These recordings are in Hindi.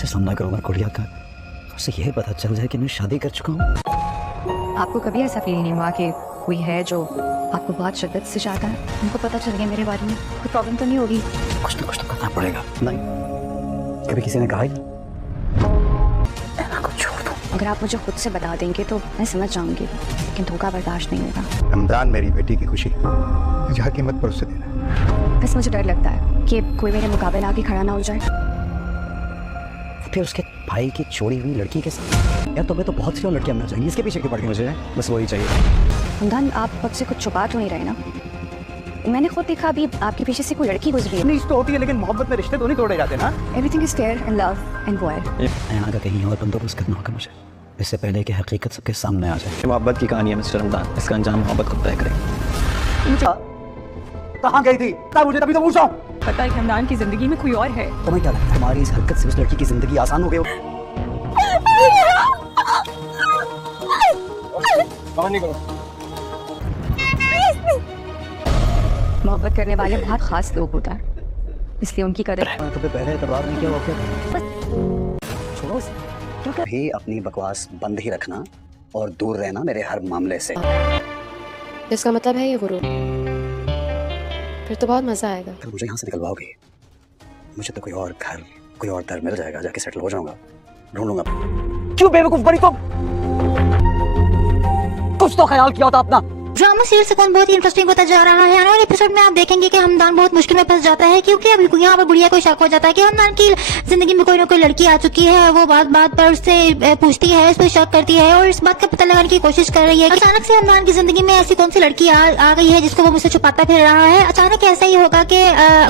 कैसे सामना करूंगा गुड़िया का? उसे यह पता चल जाए कि मैं शादी कर चुका हूँ। आपको कभी ऐसा फील नहीं हुआ कि कोई है जो आपको बहुत शिद्दत से चाहता है? उनको पता चल गया मेरे बारे में, कोई प्रॉब्लम तो नहीं होगी? कुछ ना कुछ तो करना पड़ेगा। नहीं, कभी किसी ने कहा ही ऐना को छोड़ दो। अगर आप मुझे खुद से बता देंगे तो मैं समझ जाऊंगी, लेकिन धोखा बर्दाश्त नहीं होगा। रमजान मेरी बेटी की खुशी मुझे हर कीमत पर उससे देना है। बस मुझे डर लगता है कि कोई मेरे मुकाबले आके खड़ा ना हो जाए। फिर उसके भाई की छोड़ी हुई लड़की के साथ। यार तुम्हें तो बहुत सी और लड़कियां मिल जाएंगी, इसके पीछे क्यों पड़ गई? मुझे बस वही चाहिए। हमदान, आप खुद से कुछ छुपा तो नहीं रहे ना? मैंने खुद देखा अभी आपके पीछे से कोई लड़की गुजरी है। नहीं तो होती है, लेकिन मोहब्बत में रिश्ते तो नहीं तोड़े जाते ना। Everything is fair in love and war. ऐना का कहीं और बंदोबस्त करना होगा मुझे, इससे पहले कि हकीकत सबके सामने आ जाए। मोहब्बत की कहानी है मिस्टर रमजान, इसका अंजाम मोहब्बत खुद तय करेगी। कहाँ गई थी? मुझे तभी तो पूछ रहा हूँ। पता है हमदान की जिंदगी में कोई और है। तुम्हें क्या लगता है तुम्हारी इस हरकत से उस लड़की की जिंदगी आसान हो गई? मोहब्बत करने वाले बहुत खास लोग होता है, इसलिए उनकी कदर। तुम्हें पहले एतबार नहीं किया, छोड़ो उसे। भी अपनी बकवास बंद ही रखना और दूर रहना मेरे हर मामले से। इसका मतलब है ये गुरु, फिर तो बहुत मजा आएगा। अगर मुझे यहाँ से निकलवाओगे, मुझे तो कोई और घर, कोई और दर मिल जाएगा, जाके सेटल हो जाऊंगा, ढूंढ लूंगा। क्यों बेवकूफ बनी तुम? कुछ तो ख्याल किया होता अपना। ड्रामा सीरियल से कौन बहुत ही इंटरेस्टिंग होता जा रहा है। और एपिसोड में आप देखेंगे कि हमदान बहुत मुश्किल में फंस जाता है, क्योंकि अभी यहाँ पर गुड़िया को शक हो जाता है कि हमदान की जिंदगी में कोई ना कोई लड़की आ चुकी है। वो बात बात पर उससे पूछती है, उस पर शक करती है और इस बात का पता लगाने की कोशिश कर रही है। अचानक से हमदान की जिंदगी में ऐसी कौन सी लड़की आ गई है जिसको वो मुझसे छुपाता फिर रहा है। अचानक ऐसा ही होगा कि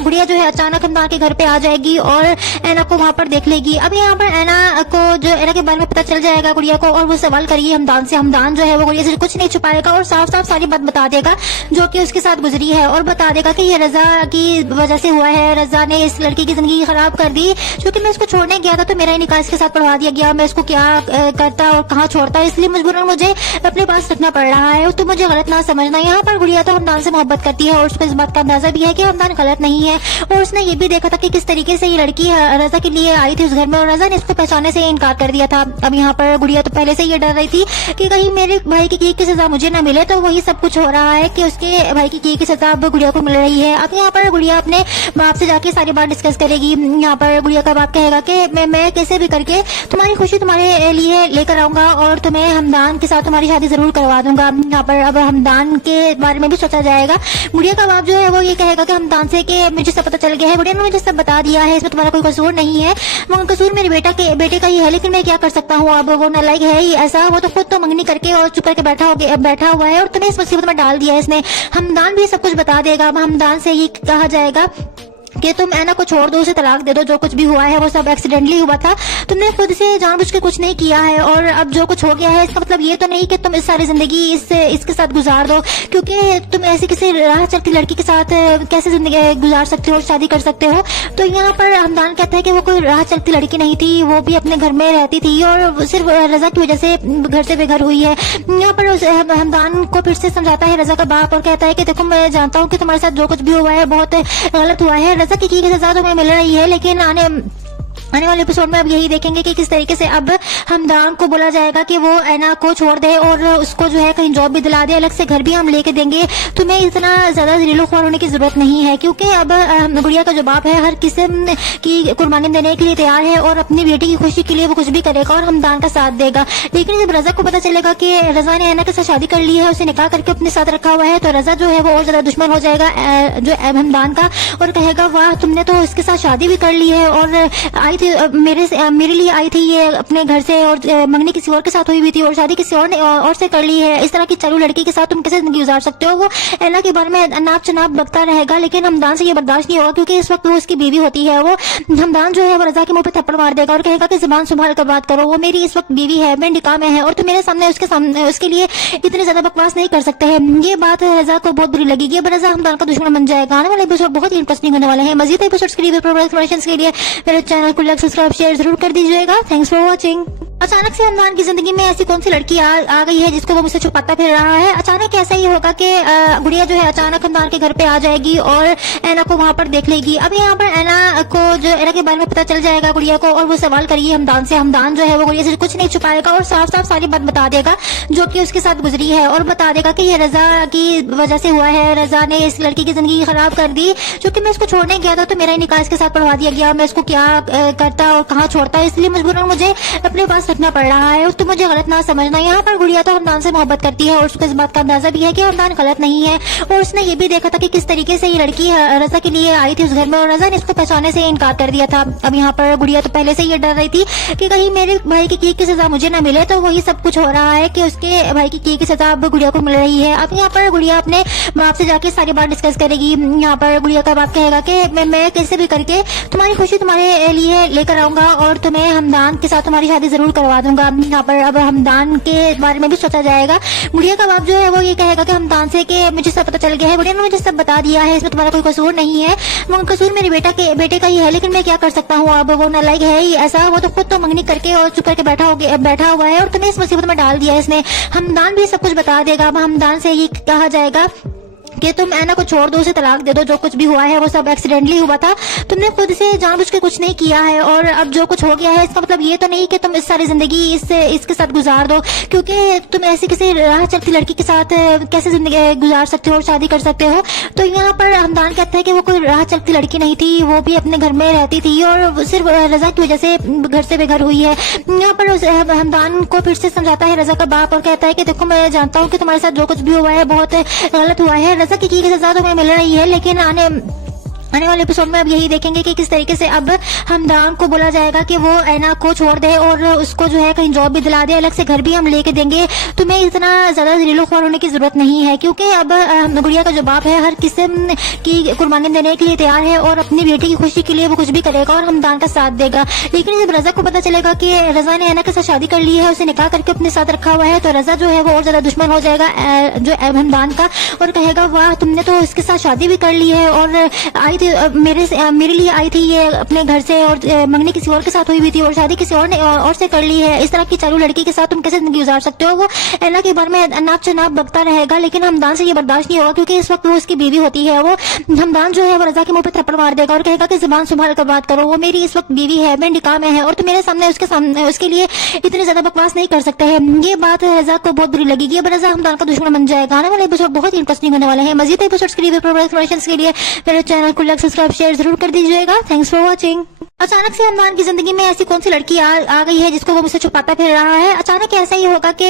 गुड़िया जो है अचानक हमदान के घर पे आ जाएगी और ऐना को वहाँ पर देख लेगी। अब यहाँ पर ऐना को जो ऐना के बारे में पता चल जाएगा गुड़िया को, और वो सवाल करेगी हमदान से। हमदान जो है वो गुड़िया से कुछ नहीं छुपाएगा और साफ साफ सारी बात बता देगा जो कि उसके साथ गुजरी है, और बता देगा कि ये रजा की वजह से हुआ है। रजा ने इस लड़की की जिंदगी खराब कर दी। क्योंकि मैं इसको छोड़ने गया था तो मेरा ही निकाह इसके साथ पढ़वा दिया गया। मैं इसको क्या करता और कहाँ छोड़ता, इसलिए मजबूरन मुझे अपने पास रखना पड़ रहा है। तो मुझे गलत ना समझना। यहाँ पर गुड़िया तो हमदान से मोहब्बत करती है और उसको इस बात का अंदाजा भी है कि हमदान गलत नहीं है, और उसने ये भी देखा था कि किस तरीके से ये लड़की रजा के लिए आई थी उस घर में, और रजा ने इसको पहचानने से इनकार कर दिया था। अब यहाँ पर गुड़िया तो पहले से ये डर रही थी कि कहीं मेरे भाई की सजा मुझे न मिले, तो वही सब कुछ हो रहा है कि उसके भाई की सजा अब गुड़िया को मिल रही है। अब यहाँ पर गुड़िया अपने बाप से जाके सारी बात डिस्कस करेगी। यहाँ पर गुड़िया का बाप कहेगा कि मैं कैसे भी करके तुम्हारी खुशी तुम्हारे लिए लेकर आऊंगा और तुम्हें हमदान के साथ तुम्हारी शादी जरूर करवा दूंगा। यहाँ पर अब हमदान के बारे में भी सोचा जाएगा। गुड़िया का बाप जो है वो ये कहेगा कि हमदान से कि मुझे सब पता चल गया है, गुड़िया ने मुझे सब बता दिया है, इसमें तुम्हारा कोई कसूर नहीं है, वो कसूर मेरे बेटे का ही है, लेकिन मैं क्या कर सकता हूँ। अब वो नालायक है ही ऐसा, वो तो खुद तो मंगनी करके और चुप करके बैठा हुआ है और तुम्हें इस मुसीबत में डाल दिया है इसने। हमदान भी सब कुछ बता देगा। अब हमदान से ये कहा जाएगा कि तुम ऐना को छोड़ दो, उसे तलाक दे दो, जो कुछ भी हुआ है वो सब एक्सीडेंटली हुआ था, तुमने खुद से जानबूझ के कुछ नहीं किया है, और अब जो कुछ हो गया है इसका मतलब ये तो नहीं कि तुम इस सारी जिंदगी इसके साथ गुजार दो, क्योंकि तुम ऐसी किसी राह चलती लड़की के साथ कैसे जिंदगी गुजार सकते हो, शादी कर सकते हो। तो यहाँ पर हमदान कहता है कि वो कोई राह चलती लड़की नहीं थी, वो भी अपने घर में रहती थी और सिर्फ रजा की वजह से घर से बेघर हुई है। यहाँ पर हमदान को फिर से समझाता है रजा का बाप और कहता है कि देखो मैं जानता हूँ कि तुम्हारे साथ जो कुछ भी हुआ है बहुत गलत हुआ है, रजा की सजा तुम्हें मिल रही है, लेकिन आने वाले एपिसोड में अब यही देखेंगे कि किस तरीके से अब हमदान को बोला जाएगा कि वो ऐना को छोड़ दे और उसको जो है कहीं जॉब भी दिला दे, अलग से घर भी हम लेके देंगे, तुम्हें इतना ज्यादा ज़लील-ख्वार होने की जरूरत नहीं है। क्योंकि अब गुड़िया का जो बाप है हर किस्म की कुर्बानी देने के लिए तैयार है और अपनी बेटी की खुशी के लिए वो कुछ भी करेगा और हमदान का साथ देगा। लेकिन जब रजा को पता चलेगा कि रजा ने ऐना के साथ शादी कर ली है, उसे निकाह करके अपने साथ रखा हुआ है, तो रजा जो है वो और ज्यादा दुश्मन हो जाएगा जो हमदान का, और कहेगा वाह तुमने तो इसके साथ शादी भी कर ली है और आई थी मेरे लिए आई थी ये अपने घर से, और मंगनी किसी और के साथ हुई हुई थी और शादी किसी और से कर ली है। इस तरह की चालू लड़की के साथ तुम कैसे जिंदगी गुजार सकते हो। वो ऐना के बारे में नाप चनाप बकता रहेगा, लेकिन हमदान से ये बर्दाश्त नहीं होगा क्योंकि इस वक्त वो उसकी बीवी होती है। वो हमदान जो है वो रजा के मुंह पे थप्पड़ मार देगा और कहेगा कि जुबान संभाल कर बात करो, वो मेरी इस वक्त बीवी है, मैं निकाह में है और तुम मेरे सामने उसके लिए इतनी ज्यादा बकवास नहीं कर सकते हैं। ये बात रजा को बहुत बुरी लगेगी। अब रजा हमदान का दुश्मन बन जाएगा। आने वाले एपिसोड बहुत ही इंटरेस्टिंग होने वाले हैं। मजीद एपिसोड्स के लिए मेरे चैनल को लाइक सब्सक्राइब शेयर जरूर कर दीजिएगा। Thanks for watching. अचानक से हमदान की जिंदगी में ऐसी कौन सी लड़की आ गई है जिसको वो मुझसे छुपाता फिर रहा है। अचानक ऐसा ही होगा कि गुड़िया जो है अचानक हमदान के घर पे आ जाएगी और ऐना को वहां पर देख लेगी। अब यहाँ पर ऐना को जो ऐना के बारे में पता चल जाएगा गुड़िया को, और वो सवाल करेगी हमदान से। हमदान जो है वो गुड़िया से कुछ नहीं छुपाएगा और साफ साफ सारी बात बता देगा जो कि उसके साथ गुजरी है, और बता देगा कि ये रजा की वजह से हुआ है। रजा ने इस लड़की की जिंदगी खराब कर दी, क्योंकि मैं इसको छोड़ने गया था तो मेरा ही निकाह इसके साथ पढ़वा दिया गया। मैं इसको क्या करता और कहाँ छोड़ता, इसलिए मजबूरन मुझे अपने पास रखना पड़ रहा है। तो मुझे गलत ना समझना। यहाँ पर गुड़िया तो हमदान से मोहब्बत करती है और उसको इस बात का अंदाजा भी है कि हमदान गलत नहीं है, और उसने ये भी देखा था कि किस तरीके से ये लड़की रजा के लिए आई थी उस घर में, और रजा ने इसको पहचानने से इनकार कर दिया था। अब यहाँ पर गुड़िया तो पहले से ये डर रही थी कि कहीं मेरे भाई की सजा मुझे न मिले, तो वही सब कुछ हो रहा है कि उसके भाई की सजा अब गुड़िया को मिल रही है। अब यहाँ पर गुड़िया अपने बाप से जाके सारी बात डिस्कस करेगी। यहाँ पर गुड़िया का बाप कहेगा कि मैं कैसे भी करके तुम्हारी खुशी तुम्हारे लिए लेकर आऊंगा और तुम्हें हमदान के साथ तुम्हारी शादी जरूर करवा दूंगा। यहाँ पर अब हमदान के बारे में भी सोचा जाएगा। गुड़िया का बाप जो है वो ये कहेगा कि हमदान से कि मुझे सब पता चल गया है, गुड़िया ने मुझे सब बता दिया है, इसमें तुम्हारा कोई कसूर नहीं है, वो कसूर मेरे बेटे का ही है, लेकिन मैं क्या कर सकता हूँ। अब वो नालायक है ही ऐसा, वो तो खुद तो मंगनी करके और चुप करके बैठा हुआ है और तुम्हें इस मुसीबत में डाल दिया है इसने। हमदान भी सब कुछ बता देगा। अब हमदान से ये कहा जाएगा कि तुम ऐना को छोड़ दो, उसे तलाक दे दो, जो कुछ भी हुआ है वो सब एक्सीडेंटली हुआ था, तुमने खुद से जानबूझ के कुछ नहीं किया है, और अब जो कुछ हो गया है इसका मतलब ये तो नहीं कि तुम इस सारी जिंदगी इसके साथ गुजार दो, क्योंकि तुम ऐसी किसी राह चलती लड़की के साथ कैसे जिंदगी गुजार सकते हो और शादी कर सकते हो। तो यहाँ पर हमदान कहता है कि वो कोई राह चलती लड़की नहीं थी, वो भी अपने घर में रहती थी और सिर्फ रजा की वजह से घर से बेघर हुई है। यहाँ पर हमदान को फिर से समझाता है रजा का बाप और कहता है कि देखो मैं जानता हूँ कि तुम्हारे साथ जो कुछ भी हुआ है बहुत गलत हुआ है, रजा की सजा तुम्हें मिल रही है, लेकिन आने वाले एपिसोड में अब यही देखेंगे कि किस तरीके से अब हमदान को बोला जाएगा कि वो ऐना को छोड़ दे और उसको जो है कहीं जॉब भी दिला दे, अलग से घर भी हम लेके देंगे, तुम्हें इतना ज्यादा ज़लील-ख्वार होने की जरूरत नहीं है, क्योंकि अब गुड़िया का जो बाप है हर किस्म की कुर्बानी देने के लिए तैयार है और अपनी बेटी की खुशी के लिए वो कुछ भी करेगा और हमदान का साथ देगा। लेकिन जब रजा को पता चलेगा कि रजा ने ऐना के साथ शादी कर ली है, उसे निकाह करके अपने साथ रखा हुआ है, तो रजा जो है वो और ज्यादा दुश्मन हो जाएगा जो हमदान का, और कहेगा वाह तुमने तो इसके साथ शादी भी कर ली है और आई मेरे लिए आई थी ये अपने घर से, और मंगनी किसी और के साथ हुई हुई थी और शादी किसी और से कर ली है, इस तरह की चालू लड़की के साथ तुम कैसे जिंदगी गुजार सकते हो। वो ऐना के बारे में नाप चनाप बकता रहेगा, लेकिन हमदान से ये बर्दाश्त नहीं होगा क्योंकि इस वक्त वो उसकी बीवी होती है। वो हमदान जो है वो रजा के मुंह पे थप्पड़ मार देगा और कहेगा कि जुबान संभाल कर बात करो, वो मेरी इस वक्त बीवी है, मैं निकाह में है और तुम मेरे सामने उसके लिए इतनी ज्यादा बकवास नहीं कर सकते हैं। ये बात रजा को बहुत बुरी लगेगी। अब रजा हमदान का दुश्मन बन जाएगा। आने वाले एपिसोड बहुत ही इंटरेस्टिंग होने वाले हैं। मजीद एपिसोड्स के लिए मेरे चैनल को लाइक सब्सक्राइब शेयर जरूर कर दीजिएगा। Thanks for watching. अचानक से हमदान की जिंदगी में ऐसी कौन सी लड़की आ गई है जिसको वो मुझसे छुपाता फिर रहा है। अचानक ऐसा ही होगा कि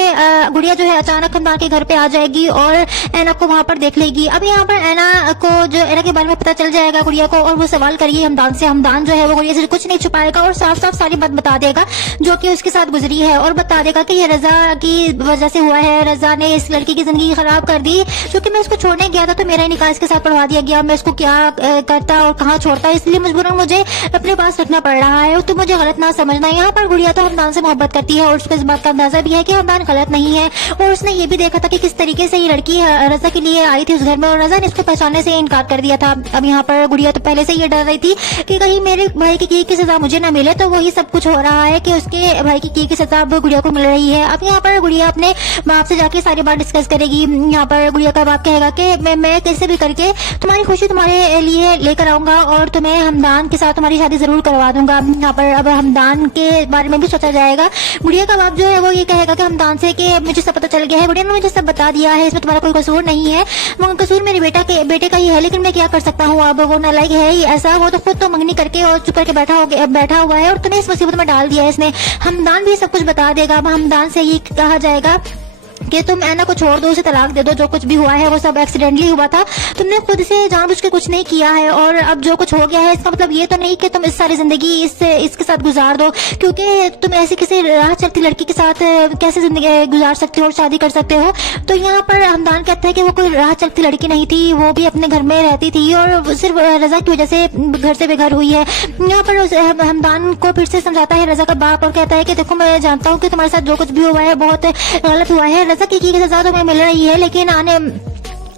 गुड़िया जो है अचानक हमदान के घर पे आ जाएगी और ऐना को वहां पर देख लेगी। अब यहाँ पर ऐना को जो ऐना के बारे में पता चल जाएगा गुड़िया को, और वो सवाल करेगी हमदान से। हमदान जो है वो गुड़िया से कुछ नहीं छुपाएगा और साफ साफ सारी बात बता देगा जो कि उसके साथ गुजरी है, और बता देगा कि ये रजा की वजह से हुआ है। रजा ने इस लड़की की जिंदगी खराब कर दी, क्योंकि मैं इसको छोड़ने गया था तो मेरा ही निकाह इसके साथ पढ़वा दिया गया। मैं इसको क्या करता और कहाँ छोड़ता, इसलिए मजबूरन मुझे अपने पास रखना पड़ रहा है। तो मुझे गलत ना समझना। यहाँ पर गुड़िया तो हमदान से मोहब्बत करती है और उसको इस बात का अंदाजा भी है कि हमदान गलत नहीं है, और उसने ये भी देखा था कि किस तरीके से ये लड़की रजा के लिए आई थी उस घर में, और रजा ने इसको पहचानने से इनकार कर दिया था। अब यहाँ पर गुड़िया तो पहले से ये डर रही थी कि कहीं मेरे भाई की सजा मुझे न मिले, तो वही सब कुछ हो रहा है कि उसके भाई की सजा अब गुड़िया को मिल रही है। अब यहाँ पर गुड़िया अपने बाप से जाके सारी बात डिस्कस करेगी। यहाँ पर गुड़िया का बाप कहेगा कि मैं कैसे भी करके तुम्हारी खुशी तुम्हारे लिए लेकर आऊंगा और तुम्हें हमदान के साथ तुम्हारी शादी जरूर करवा दूंगा। यहाँ पर अब हमदान के बारे में भी सोचा जाएगा। गुड़िया का बाप जो है वो ये कहेगा कि हमदान से कि मुझे सब पता चल गया है, गुड़िया ने मुझे सब बता दिया है, इसमें तुम्हारा कोई कसूर नहीं है, वो कसूर मेरे बेटे का ही है, लेकिन मैं क्या कर सकता हूँ। अब वो नालायक है ही ऐसा, वो तो खुद तो मंगनी करके और चुप करके बैठा हुआ है और तुम्हें इस मुसीबत में डाल दिया है इसने। हमदान भी सब कुछ बता देगा। अब हमदान से ये कहा जाएगा कि तुम ऐना को छोड़ दो, उसे तलाक दे दो, जो कुछ भी हुआ है वो सब एक्सीडेंटली हुआ था, तुमने खुद से जानबूझ के कुछ नहीं किया है, और अब जो कुछ हो गया है इसका मतलब ये तो नहीं कि तुम इस सारी जिंदगी इसके साथ गुजार दो, क्योंकि तुम ऐसी किसी राह चलती लड़की के साथ कैसे जिंदगी गुजार सकते हो और शादी कर सकते हो। तो यहाँ पर हमदान कहता है कि वो कोई राह चलती लड़की नहीं थी, वो भी अपने घर में रहती थी और सिर्फ रजा की वजह से घर से बेघर हुई है। यहाँ पर हमदान को फिर से समझाता है रजा का बाप और कहता है कि देखो मैं जानता हूँ कि तुम्हारे साथ जो कुछ भी हुआ है बहुत गलत हुआ है, रजा की सजा तुम्हें मिल रही है, लेकिन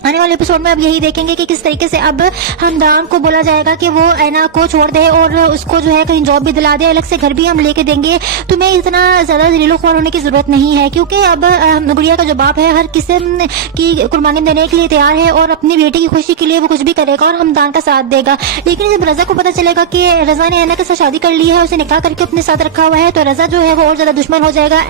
आने वाले एपिसोड में अब यही देखेंगे कि किस तरीके से अब हमदान को बोला जाएगा कि वो ऐना को छोड़ दे और उसको जो है कहीं जॉब भी दिला दे, अलग से घर भी हम लेके देंगे, तुम्हें इतना ज्यादा ज़लील-ख्वार होने की जरूरत नहीं है, क्योंकि अब गुड़िया का जो बाप है हर किस्म की कुर्बानी देने के लिए तैयार है और अपनी बेटी की खुशी के लिए वो कुछ भी करेगा और हमदान का साथ देगा। लेकिन जब रजा को पता चलेगा कि रजा ने ऐना के साथ शादी कर ली है, उसे निकाह करके अपने साथ रखा हुआ है, तो रजा जो है वो और ज्यादा दुश्मन हो जाएगा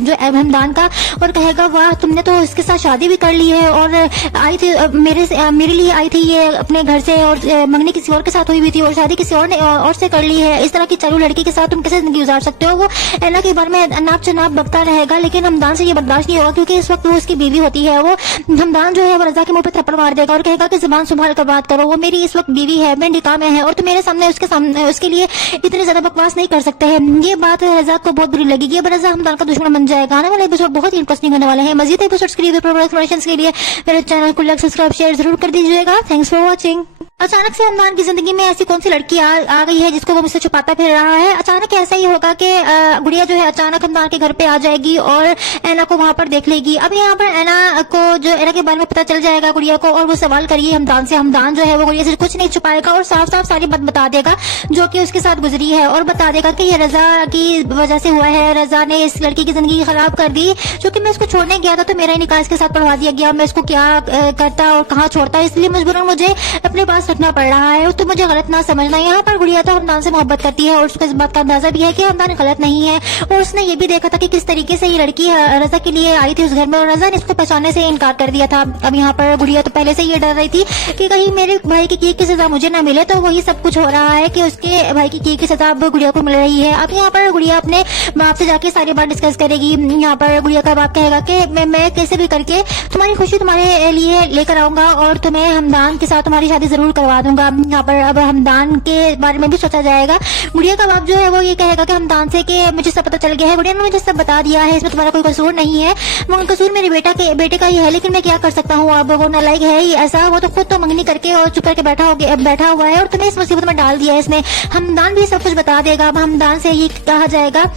जो हमदान का और कहेगा वाह तुमने तो इसके साथ शादी भी कर ली है और आई थी मेरे लिए आई थी ये अपने घर से और मंगनी किसी और के साथ हुई हुई थी और शादी किसी और ने और से कर ली है, इस तरह की चालू लड़की के साथ तुम कैसे जिंदगी गुजार सकते हो। वो ऐना के बारे में नाप चनाप बकता रहेगा, लेकिन हमदान से ये बर्दाश्त नहीं होगा क्योंकि इस वक्त वो उसकी बीवी होती है। वो हमदान जो है वो रजा के मुंह पे थप्पड़ मार देगा और कहेगा कि जुबान संभाल कर बात करो, वो मेरी इस वक्त बीवी है, मैं निकाह में है और तुम मेरे सामने उसके लिए इतनी ज्यादा बकवास नहीं कर सकते हैं। ये बात रजा को बहुत बुरी लगेगी, अब रजा हमदान का दुश्मन बन जाएगा। आने वाले एपिसोड बहुत ही इंटरेस्टिंग होने वाले हैं। मजीद एपिसोड्स के लिए मेरे चैनल को लाइक सब्सक्राइब शेयर जरूर कर दीजिएगा। Thanks for watching. अचानक से हमदान की जिंदगी में ऐसी कौन सी लड़की आ गई है जिसको वो मुझसे छुपाता फिर रहा है। अचानक ऐसा ही होगा कि गुड़िया जो है अचानक हमदान के घर पे आ जाएगी और ऐना को वहां पर देख लेगी। अब यहाँ पर ऐना को जो ऐना के बारे में पता चल जाएगा गुड़िया को और वो सवाल करिए हमदान से। हमदान जो है वो गुड़िया से कुछ नहीं छुपाएगा और साफ साफ सारी बात बता देगा जो कि उसके साथ गुजरी है और बता देगा कि ये रजा की वजह से हुआ है, रजा ने इस लड़की की जिंदगी खराब कर दी। क्योंकि मैं इसको छोड़ने गया था तो मेरा निकाह इसके साथ पढ़वा दिया गया, मैं इसको क्या करता और कहाँ छोड़ता, इसलिए मजबूरन मुझे अपने पास रखना पड़ रहा है। तो मुझे गलत ना समझना। यहाँ पर गुड़िया तो हमदान से मोहब्बत करती है और उसको इस बात का अंदाजा भी है कि हमदान गलत नहीं है और उसने ये भी देखा था कि किस तरीके से ये लड़की रजा के लिए आई थी उस घर में और रजा ने इसको पहचानने से इनकार कर दिया था। अब यहाँ पर गुड़िया तो पहले से ये डर रही थी कि कहीं मेरे भाई की किए की सजा मुझे ना मिले, तो वही सब कुछ हो रहा है कि उसके भाई की किए की सजा अब गुड़िया को मिल रही है। अब यहाँ पर गुड़िया अपने बाप से जाके सारी बात डिस्कस करेगी। यहाँ पर गुड़िया का बाप कहेगा कि मैं कैसे भी करके तुम्हारी खुशी तुम्हारे लिए लेकर आऊंगा और तुम्हें हमदान के साथ तुम्हारी शादी जरूर करवा दूंगा। यहाँ पर अब हमदान के बारे में भी सोचा जाएगा। गुड़िया का बाप जो है वो ये कहेगा कि हमदान से कि मुझे सब पता चल गया है, गुड़िया ने मुझे सब बता दिया है, इसमें तुम्हारा कोई कसूर नहीं है, वो कसूर मेरे बेटे का ही है, लेकिन मैं क्या कर सकता हूँ। अब वो नालायक है ही ऐसा, वो तो खुद तो मंगनी करके और चुप करके बैठा हुआ है और तुम्हें इस मुसीबत में डाल दिया है इसने। हमदान भी सब कुछ बता देगा। अब हमदान से ये कहा जाएगा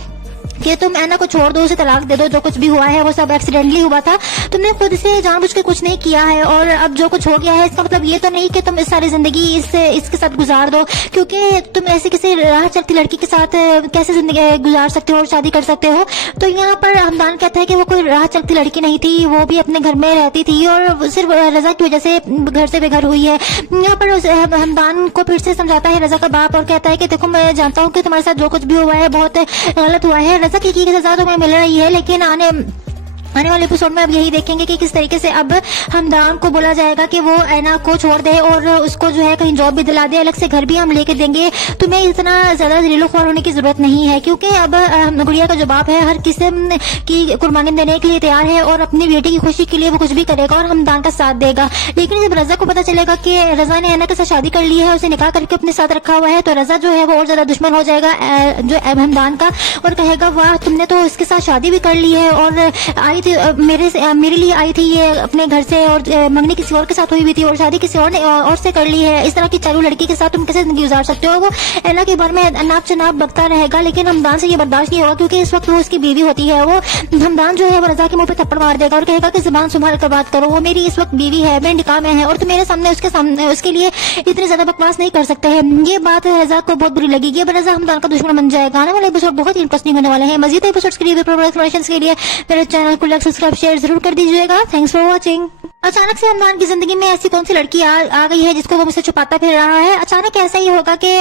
कि तुम ऐना को छोड़ दो, उसे तलाक दे दो, जो कुछ भी हुआ है वो सब एक्सीडेंटली हुआ था, तुमने खुद से जानबूझ के कुछ नहीं किया है और अब जो कुछ हो गया है इसका मतलब ये तो नहीं कि तुम इस सारी जिंदगी इसके साथ गुजार दो, क्योंकि तुम ऐसे किसी राह चलती लड़की के साथ कैसे जिंदगी गुजार सकते हो और शादी कर सकते हो। तो यहाँ पर हमदान कहता है कि वो कोई राह चलती लड़की नहीं थी, वो भी अपने घर में रहती थी और सिर्फ रजा की वजह से घर से बेघर हुई है। यहाँ पर हमदान को फिर से समझाता है रजा का बाप और कहता है कि देखो मैं जानता हूँ कि तुम्हारे साथ जो कुछ भी हुआ है बहुत गलत हुआ है, रजा की सजा तुम्हें मिल रही है, लेकिन आने वाले एपिसोड में अब यही देखेंगे कि किस तरीके से अब हमदान को बोला जाएगा कि वो ऐना को छोड़ दे और उसको जो है कहीं जॉब भी दिला दे, अलग से घर भी हम लेके देंगे, तुम्हें इतना ज्यादा ज़लील-ख्वार होने की जरूरत नहीं है, क्योंकि अब गुड़िया का जो बाप है हर किस्म की कुर्बानी देने के लिए तैयार है और अपनी बेटी की खुशी के लिए वो कुछ भी करेगा और हमदान का साथ देगा। लेकिन जब रजा को पता चलेगा कि रजा ने ऐना के साथ शादी कर ली है, उसे निकाह करके अपने साथ रखा हुआ है, तो रजा जो है वो और ज्यादा दुश्मन हो जाएगा जो हमदान का और कहेगा वाह तुमने तो इसके साथ शादी भी कर ली है और आई थी मेरे लिए आई थी ये अपने घर से और मंगनी किसी और के साथ हुई हुई थी और शादी किसी और ने और से कर ली है, इस तरह की चालू लड़की के साथ तुम कैसे जिंदगी गुजार सकते हो। वो ऐना के बारे में नाप चनाप बकता रहेगा, लेकिन हमदान से ये बर्दाश्त नहीं होगा क्योंकि इस वक्त वो उसकी बीवी होती है। वो हमदान जो है वो रजा के मुंह पे थप्पड़ मार देगा और कहेगा कि जुबान संभाल कर बात करो, वो मेरी इस वक्त बीवी है, मैं निकाह में है और तुम मेरे सामने उसके लिए इतनी ज्यादा बकवास नहीं कर सकते हैं। ये बात रजा को बहुत बुरी लगेगी, अब रजा हमदान का दुश्मन बन जाएगा। आने वाले एपिसोड बहुत ही इंटरेस्टिंग होने वाले हैं। मजीद एपिसोड्स के लिए मेरे चैनल को लाइक सब्सक्राइब शेयर जरूर कर दीजिएगा। Thanks for watching. अचानक से हमदान की जिंदगी में ऐसी कौन सी लड़की आ गई है जिसको वो मुझसे छुपाता फिर रहा है। अचानक ऐसा ही होगा कि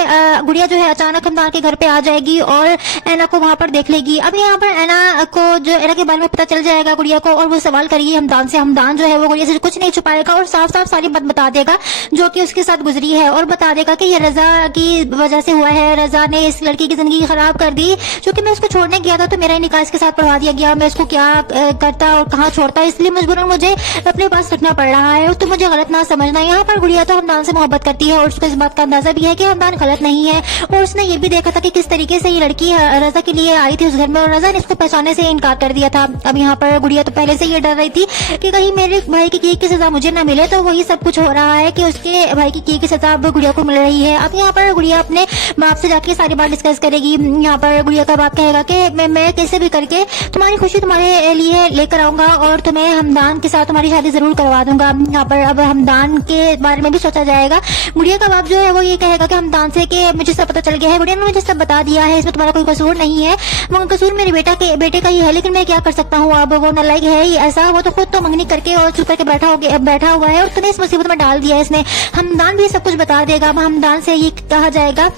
गुड़िया जो है अचानक हमदान के घर पे आ जाएगी और ऐना को वहां पर देख लेगी। अब यहाँ पर ऐना को जो ऐना के बारे में पता चल जाएगा गुड़िया को और वो सवाल करिए हमदान से। हमदान जो है वो गुड़िया से कुछ नहीं छुपाएगा और साफ साफ सारी बात बता देगा जो कि उसके साथ गुजरी है और बता देगा कि ये रजा की वजह से हुआ है, रजा ने इस लड़की की जिंदगी खराब कर दी। क्योंकि मैं उसको छोड़ने गया था तो मेरा निकाह इसके साथ पढ़वा दिया गया, मैं उसको क्या करता और कहाँ छोड़ता, इसलिए मजबूरन मुझे अपने पास रखना पड़ रहा है। तो मुझे गलत ना समझना। यहाँ पर गुड़िया तो हमदान से मोहब्बत करती है और उसको इस बात का अंदाजा भी है कि हमदान गलत नहीं है और उसने ये भी देखा था कि किस तरीके से ये लड़की रजा के लिए आई थी उस घर में और रजा ने इसको पहचानने से इनकार कर दिया था। अब यहाँ पर गुड़िया तो पहले से ये डर रही थी कि कहीं मेरे भाई की किए की सजा मुझे ना मिले, तो वही सब कुछ हो रहा है कि उसके भाई की किए की सजा अब गुड़िया को मिल रही है। अब यहाँ पर गुड़िया अपने बाप से जाके सारी बात डिस्कस करेगी। यहाँ पर गुड़िया का बाप कहेगा कि मैं कैसे भी करके तुम्हारी खुशी तुम्हारे लिए लिए लेकर आऊंगा और तुम्हें हमदान के साथ तुम्हारी शादी जरूर करवा दूंगा। यहाँ पर अब हमदान के बारे में भी सोचा जाएगा। गुड़िया का बाप जो है वो ये कहेगा कि हमदान से कि मुझे सब पता चल गया है, गुड़िया ने मुझे सब बता दिया है, इसमें तुम्हारा कोई कसूर नहीं है, वो कसूर मेरे बेटे का ही है, लेकिन मैं क्या कर सकता हूँ। अब वो नालायक है ही ऐसा, वो तो खुद तो मंगनी करके और चुप करके बैठा हुआ है और तुम्हें इस मुसीबत में डाल दिया है इसने। हमदान भी सब कुछ बता देगा। अब हमदान से ये कहा जाएगा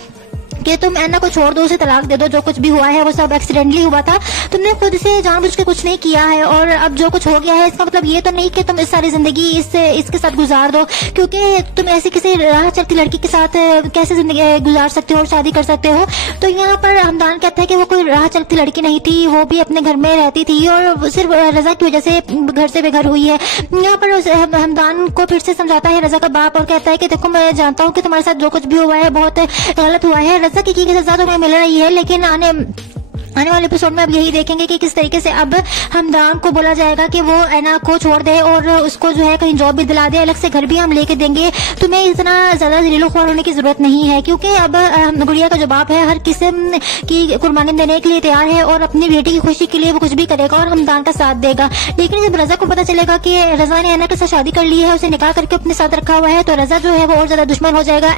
कि तुम ऐना को छोड़ दो, उसे तलाक दे दो, जो कुछ भी हुआ है वो सब एक्सीडेंटली हुआ था, तुमने खुद से जानबूझ के कुछ नहीं किया है, और अब जो कुछ हो गया है इसका मतलब ये तो नहीं कि तुम इस सारी जिंदगी इसके साथ गुजार दो, क्योंकि तुम ऐसी किसी राह चलती लड़की के साथ कैसे जिंदगी गुजार सकते हो और शादी कर सकते हो। तो यहाँ पर हमदान कहता है कि वो कोई राह चलती लड़की नहीं थी, वो भी अपने घर में रहती थी और सिर्फ रजा की वजह से घर से बेघर हुई है। यहाँ पर हमदान को फिर से समझाता है रजा का बाप और कहता है कि देखो मैं जानता हूँ कि तुम्हारे साथ जो कुछ भी हुआ है बहुत गलत हुआ है, रजा की सजा तुम्हें मिल रही है, लेकिन आने वाले एपिसोड में अब यही देखेंगे कि किस तरीके से अब हमदान को बोला जाएगा कि वो ऐना को छोड़ दे और उसको जो है कहीं जॉब भी दिला दे, अलग से घर भी हम लेके देंगे, तुम्हें इतना ज्यादा दिलो ख्वार होने की जरूरत नहीं है, क्योंकि अब गुड़िया का जो बाप है हर किस्म की कुर्बानी देने के लिए तैयार है और अपनी बेटी की खुशी के लिए वो कुछ भी करेगा और हमदान का साथ देगा। लेकिन जब रजा को पता चलेगा कि रजा ने ऐना के साथ शादी कर ली है, उसे निकाह करके अपने साथ रखा हुआ है, तो रजा जो है वो और ज्यादा दुश्मन हो जाएगा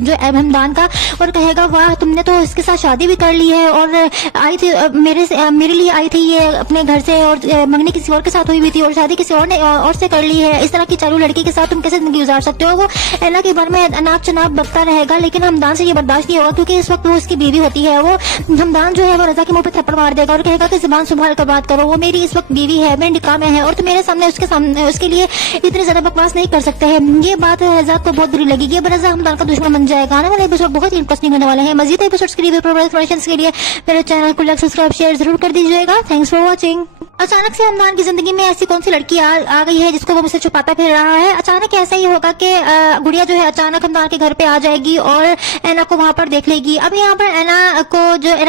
जो हमदान का और कहेगा वाह तुमने तो इसके साथ शादी भी कर ली है और आई थी मेरे लिए आई थी ये अपने घर से और मंगनी किसी और के साथ हुई हुई थी और शादी किसी और ने और से कर ली है, इस तरह की चालू लड़की के साथ तुम कैसे जिंदगी गुजार सकते हो। वो ऐना के बारे में अनाप चनाप बकता रहेगा, लेकिन हमदान से ये बर्दाश्त नहीं होगा क्योंकि इस वक्त वो उसकी बीवी होती है। वो हमदान जो है वो रजा के मुंह पे थप्पड़ मार देगा और कहेगा कि जुबान संभाल कर बात करो, वो मेरी इस वक्त बीवी है, मेरे निकाह में है और तुम मेरे सामने उसके लिए इतनी ज्यादा बकवास नहीं कर सकते हैं। ये बात रजा को बहुत बुरी लगेगी। अब रजा हमदान का दुश्मन बन जाएगा। आने वाले एपिसोड बहुत ही इंटरेस्टिंग होने वाले हैं। मजीद एपिसोड्स के लिए के लिए मेरे चैनल को लाइक सब्सक्राइब शेयर जरूर कर दीजिएगा। Thanks for watching. अचानक से हमदान की जिंदगी में ऐसी कौन सी लड़की आ गई है जिसको वो मुझसे छुपाता फिर रहा है। अचानक ऐसा ही होगा कि गुड़िया जो है अचानक हमदान के घर पे आ जाएगी और ऐना को वहां पर देख लेगी। अब यहाँ पर ऐना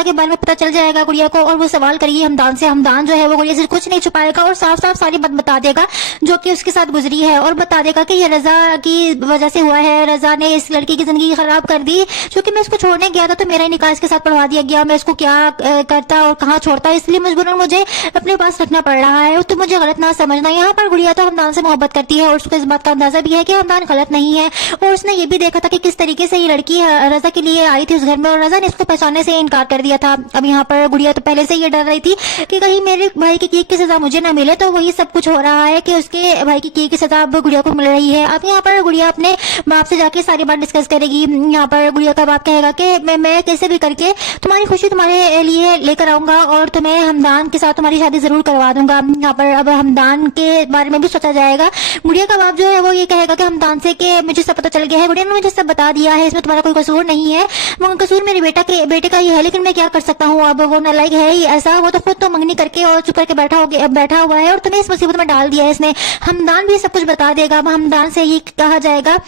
के बारे में पता चल जाएगा गुड़िया को और वो सवाल करेगी हमदान से। हमदान जो है वो गुड़िया से कुछ नहीं छुपाएगा और साफ साफ सारी बात बता देगा जो कि उसके साथ गुजरी है और बता देगा कि ये रजा की वजह से हुआ है, रजा ने इस लड़की की जिंदगी खराब कर दी, क्योंकि मैं इसको छोड़ने गया था तो मेरा ही निकाह इसके साथ पढ़वा दिया गया, मैं इसको क्या करता और कहाँ छोड़ता, इसलिए मजबूरन मुझे अपने पास रखना पड़ रहा है। तो मुझे गलत ना समझना। यहाँ पर गुड़िया तो हमदान से मोहब्बत करती है और उसको इस बात का अंदाजा भी है कि हमदान गलत नहीं है और उसने ये भी देखा था कि किस तरीके से ये लड़की रजा के लिए आई थी उस घर में और रजा ने इसको पहचानने से इनकार कर दिया था। अब यहाँ पर गुड़िया तो पहले से ये डर रही थी कि कहीं मेरे भाई की केक की सजा मुझे ना मिले, तो वही सब कुछ हो रहा है कि उसके भाई की केक की सजा अब गुड़िया को मिल रही है। अब यहाँ पर गुड़िया अपने बाप से जाके सारी बात डिस्कस करेगी। यहाँ पर गुड़िया का बाप कहेगा कि मैं कैसे भी करके तुम्हारी खुशी तुम्हारे लिए लेकर आऊंगा और तुम्हें हमदान के साथ तुम्हारी शादी जरूर करवा दूंगा। यहाँ पर अब हमदान के बारे में भी सोचा जाएगा। गुड़िया का बाप जो है वो ये कहेगा कि हमदान से कि मुझे सब पता चल गया है, गुड़िया ने मुझे सब बता दिया है, इसमें तुम्हारा कोई कसूर नहीं है, वो कसूर मेरे बेटे का ही है, लेकिन मैं क्या कर सकता हूँ। अब वो नालायक है ही ऐसा, वो तो खुद तो मंगनी करके और चुप करके बैठा हुआ है और तुम्हें इस मुसीबत में डाल दिया है इसने। हमदान भी सब कुछ बता देगा। अब हमदान से ये कहा जाएगा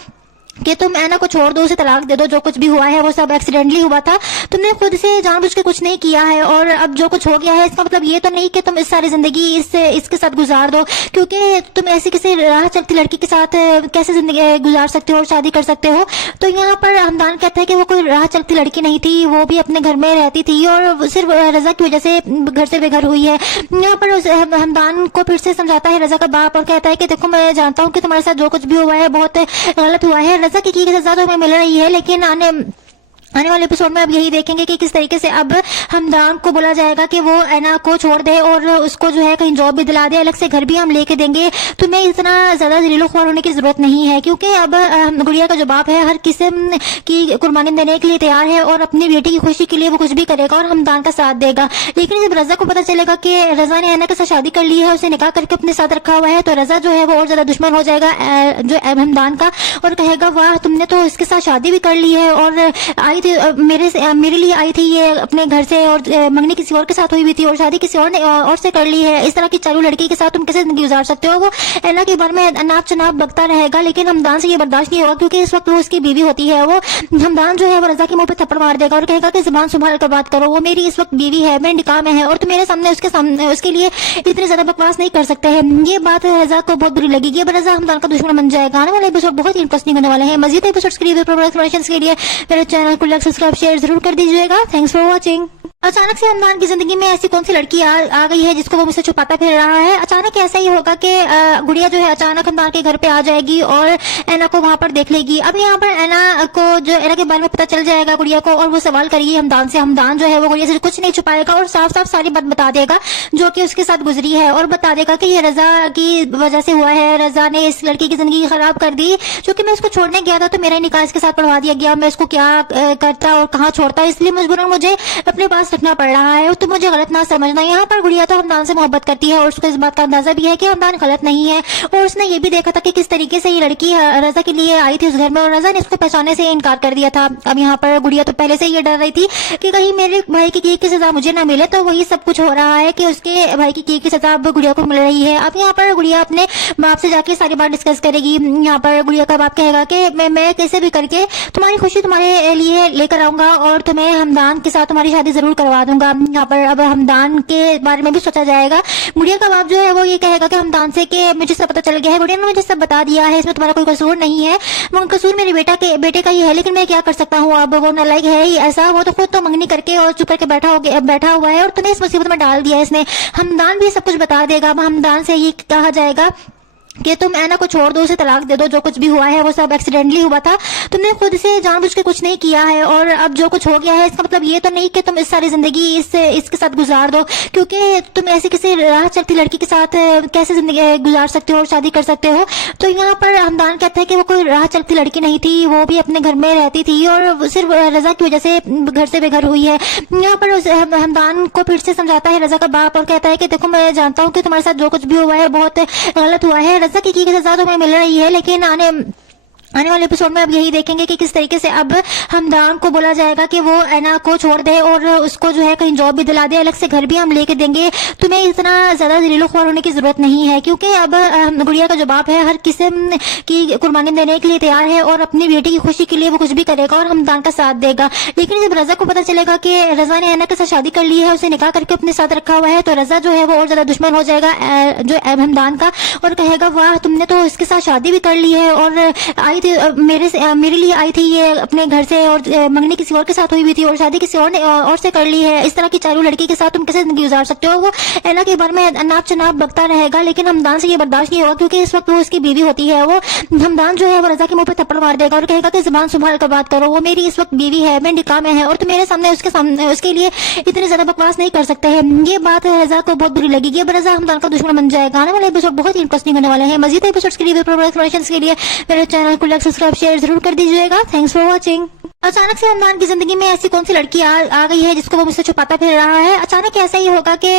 कि तुम ऐना को छोड़ दो, उसे तलाक दे दो, जो कुछ भी हुआ है वो सब एक्सीडेंटली हुआ था, तुमने खुद से जानबूझ के कुछ नहीं किया है और अब जो कुछ हो गया है इसका मतलब ये तो नहीं कि तुम इस सारी जिंदगी इसके साथ गुजार दो, क्योंकि तुम ऐसी किसी राह चलती लड़की के साथ कैसे जिंदगी गुजार सकते हो और शादी कर सकते हो। तो यहाँ पर हमदान कहता है कि वो कोई राह चलती लड़की नहीं थी, वो भी अपने घर में रहती थी और सिर्फ रजा की वजह से घर से बेघर हुई है। यहाँ पर हमदान को फिर से समझाता है रजा का बाप और कहता है कि देखो मैं जानता हूँ कि तुम्हारे साथ जो कुछ भी हुआ है बहुत गलत हुआ है, रजा की सजा तुम्हें मिल रही है, लेकिन आने वाले एपिसोड में अब यही देखेंगे कि किस तरीके से अब हमदान को बोला जाएगा कि वो ऐना को छोड़ दे और उसको जो है कहीं जॉब भी दिला दे, अलग से घर भी हम लेके देंगे, तुम्हें इतना ज्यादा दिलो ख्वार होने की जरूरत नहीं है, क्योंकि अब गुड़िया का जो बाप है हर किस्म की कुर्बानी देने के लिए तैयार है और अपनी बेटी की खुशी के लिए वो कुछ भी करेगा और हमदान का साथ देगा। लेकिन जब रजा को पता चलेगा कि रजा ने ऐना के साथ शादी कर ली है, उसे निकाह करके अपने साथ रखा हुआ है, तो रजा जो है वो और ज्यादा दुश्मन हो जाएगा जो हमदान का और कहेगा वाह तुमने तो इसके साथ शादी भी कर ली है और आई थी मेरे लिए आई थी ये अपने घर से और मंगनी किसी और के साथ हुई हुई थी और शादी किसी और ने और से कर ली है, इस तरह की चालू लड़की के साथ तुम कैसे जिंदगी गुजार सकते हो। वो ऐना के बारे में अनाप चनाप बकता रहेगा, लेकिन हमदान से ये बर्दाश्त नहीं होगा क्योंकि इस वक्त वो उसकी बीवी होती है। वो हमदान जो है वो रजा के मुंह पे थप्पड़ मार देगा और कहेगा कि जुबान संभाल कर बात करो, वो मेरी इस वक्त बीवी है, मेरे निकाह में है और तुम मेरे सामने उसके लिए इतनी ज्यादा बकवास नहीं कर सकते हैं। ये बात रजा को बहुत बुरी लगेगी। अब रजा हमदान का दुश्मन बन जाएगा। आने वाले एपिसोड बहुत ही इंटरेस्टिंग होने वाले हैं। मजीद एपिसोड्स के लिए मेरे चैनल को लाइक सब्सक्राइब शेयर जरूर कर दीजिएगा। Thanks for watching. अचानक से हमदान की जिंदगी में ऐसी कौन सी लड़की आ गई है जिसको वो मुझसे छुपाता फिर रहा है। अचानक ऐसा ही होगा कि गुड़िया जो है अचानक हमदान के घर पे आ जाएगी और ऐना को वहां पर देख लेगी। अब यहाँ पर ऐना को जो ऐना के बारे में पता चल जाएगा गुड़िया को, और वो सवाल करेगी हमदान से। हमदान जो है वो गुड़िया से कुछ नहीं छुपाएगा और साफ साफ सारी बात बता देगा जो कि उसके साथ गुजरी है, और बता देगा कि ये रजा की वजह से हुआ है। रजा ने इस लड़की की जिंदगी खराब कर दी। क्योंकि मैं उसको छोड़ने गया था तो मेरा निकाह इसके साथ पढ़वा दिया गया। मैं उसको क्या करता और कहाँ छोड़ता, इसलिए मजबूरन मुझे अपने पास रखना पड़ रहा है। तो मुझे गलत ना समझना। यहाँ पर गुड़िया तो हमदान से मोहब्बत करती है और उसको इस बात का अंदाजा भी है कि हमदान गलत नहीं है, और उसने ये भी देखा था कि किस तरीके से ये लड़की रजा के लिए आई थी उस घर में, और रजा ने इसको पहचानने से इनकार कर दिया था। अब यहाँ पर गुड़िया तो पहले से ये डर रही थी कि कहीं मेरे भाई की सजा मुझे ना मिले, तो वही सब कुछ हो रहा है कि उसके भाई की सजा अब गुड़िया को मिल रही है। अब यहाँ पर गुड़िया अपने बाप से जाके सारी बात डिस्कस करेगी। यहाँ पर गुड़िया का बाप कहेगा कि मैं कैसे भी करके तुम्हारी खुशी तुम्हारे लिए लेकर आऊंगा और तुम्हें हमदान के साथ तुम्हारी शादी जरूर करवा दूंगा। यहाँ पर अब हमदान के बारे में भी सोचा जाएगा। गुड़िया का बाप जो है वो ये कहेगा कि हमदान से कि मुझे सब पता चल गया है, गुड़िया ने मुझे सब बता दिया है, इसमें तुम्हारा कोई कसूर नहीं है, वो कसूर मेरे बेटे का ही है, लेकिन मैं क्या कर सकता हूँ। अब वो नालायक है ही ऐसा, वो तो खुद तो मंगनी करके और चुप करके बैठा हुआ है और तुम्हें इस मुसीबत में डाल दिया इसने। हमदान भी सब कुछ बता देगा। अब हमदान से ये कहा जाएगा कि तुम ऐना को छोड़ दो, उसे तलाक दे दो, जो कुछ भी हुआ है वो सब एक्सीडेंटली हुआ था, तुमने खुद से जानबूझ के कुछ नहीं किया है, और अब जो कुछ हो गया है इसका मतलब ये तो नहीं कि तुम इस सारी जिंदगी इसके साथ गुजार दो, क्योंकि तुम ऐसी किसी राह चलती लड़की के साथ कैसे जिंदगी गुजार सकते हो और शादी कर सकते हो। तो यहाँ पर हमदान कहता है कि वो कोई राह चलती लड़की नहीं थी, वो भी अपने घर में रहती थी और सिर्फ रजा की वजह से घर से बेघर हुई है। यहाँ पर हमदान को फिर से समझाता है रजा का बाप और कहता है कि देखो मैं जानता हूँ कि तुम्हारे साथ जो कुछ भी हुआ है बहुत गलत हुआ है, रजा की सजा तुम्हें मिल रही है, लेकिन आने वाले एपिसोड में अब यही देखेंगे कि किस तरीके से अब हमदान को बोला जाएगा कि वो ऐना को छोड़ दे और उसको जो है कहीं जॉब भी दिला दे, अलग से घर भी हम लेके देंगे, तुम्हें इतना ज्यादा दिलो ख्वार होने की जरूरत नहीं है। क्योंकि अब गुड़िया का जो बाप है हर किस्म की कुर्बानी देने के लिए तैयार है और अपनी बेटी की खुशी के लिए वो कुछ भी करेगा और हमदान का साथ देगा। लेकिन जब रजा को पता चलेगा कि रजा ने ऐना के साथ शादी कर ली है, उसे निकाह करके अपने साथ रखा हुआ है, तो रजा जो है वो और ज्यादा दुश्मन हो जाएगा जो हमदान का, और कहेगा वाह तुमने तो इसके साथ शादी भी कर ली है और आई मेरे लिए आई थी ये अपने घर से, और मंगनी किसी और के साथ हुई हुई थी और शादी किसी और से कर ली है। इस तरह की चालू लड़की के साथ तुम कैसे जिंदगी गुजार सकते हो। वो ऐना के बारे में नाप चनाप बकता रहेगा, लेकिन हमदान से ये बर्दाश्त नहीं होगा क्योंकि इस वक्त वो उसकी बीवी होती है। वो हमदान जो है वो रजा के मुंह पे थप्पड़ मार देगा और कहेगा कि जुबान संभाल कर बात करो, वो मेरी इस वक्त बीवी है, मैं निकाह में है और तुम मेरे सामने उसके लिए इतनी ज्यादा बकवास नहीं कर सकते हैं। ये बात रजा को बहुत बुरी लगेगी। अब रजा हमदान का दुश्मन बन जाएगा। आने वाले एपिसोड बहुत ही इंटरेस्टिंग होने वाले हैं। मजीद एपिसोड्स के लिए इन्फॉर्मेशन के लिए मेरे चैनल को लाइक सब्सक्राइब शेयर जरूर कर दीजिएगा। Thanks for watching. अचानक से हमदान की जिंदगी में ऐसी कौन सी लड़की आ गई है जिसको वो मुझसे छुपाता फिर रहा है। अचानक ऐसा ही होगा कि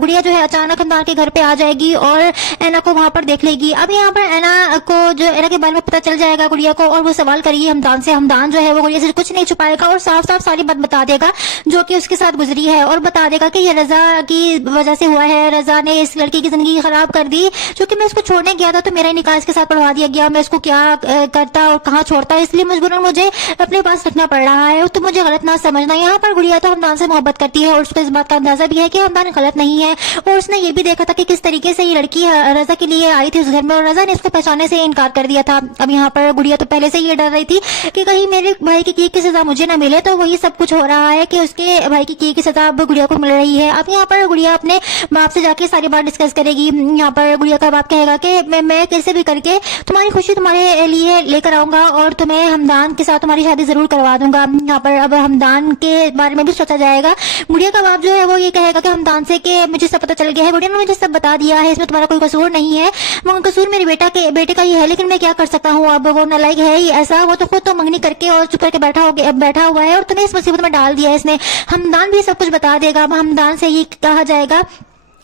गुड़िया जो है अचानक हमदान के घर पे आ जाएगी और ऐना को वहां पर देख लेगी। अब यहाँ पर ऐना को जो ऐना के बारे में पता चल जाएगा गुड़िया को, और वो सवाल करेगी हमदान से। हमदान जो है वो गुड़िया से कुछ नहीं छुपाएगा और साफ साफ सारी बात बता देगा जो कि उसके साथ गुजरी है, और बता देगा कि ये रजा की वजह से हुआ है। रजा ने इस लड़की की जिंदगी खराब कर दी। क्योंकि मैं उसको छोड़ने गया था तो मेरा निकाह इसके साथ पढ़वा दिया गया। मैं उसको क्या करता और कहाँ छोड़ता, इसलिए मजबूरन मुझे अपने पास रखना पड़ रहा है। तो मुझे गलत ना समझना। यहाँ पर गुड़िया तो हमदान से मोहब्बत करती है और उसको इस बात का अंदाजा भी है कि हमदान गलत नहीं है, और उसने ये भी देखा था कि किस तरीके से ये लड़की रजा के लिए आई थी उस घर में, और रजा ने इसको पहचानने से इनकार कर दिया था। अब यहाँ पर गुड़िया तो पहले से ये डर रही थी कि कहीं मेरे भाई की सजा मुझे ना मिले, तो वही सब कुछ हो रहा है कि उसके भाई की सजा अब गुड़िया को मिल रही है। अब यहाँ पर गुड़िया अपने बाप से जाके सारी बात डिस्कस करेगी। यहाँ पर गुड़िया का बाप कहेगा कि मैं कैसे भी करके तुम्हारी खुशी तुम्हारे लिए लेकर आऊंगा और तुम्हें हमदान के साथ तुम्हारी शादी जरूर करवा दूंगा। यहाँ पर अब हमदान के बारे में भी सोचा जाएगा। गुड़िया का बाप जो है वो ये कहेगा कि हमदान से कि मुझे सब पता चल गया है, गुड़िया ने मुझे सब बता दिया है, इसमें तुम्हारा कोई कसूर नहीं है, वो कसूर मेरे बेटे का ही है, लेकिन मैं क्या कर सकता हूँ। अब वो नालायक है ही ऐसा, वो तो खुद तो मंगनी करके और चुप करके बैठा हुआ है और तुम्हें इस मुसीबत में डाल दिया इसने। हमदान भी सब कुछ बता देगा। अब हमदान से ये कहा जाएगा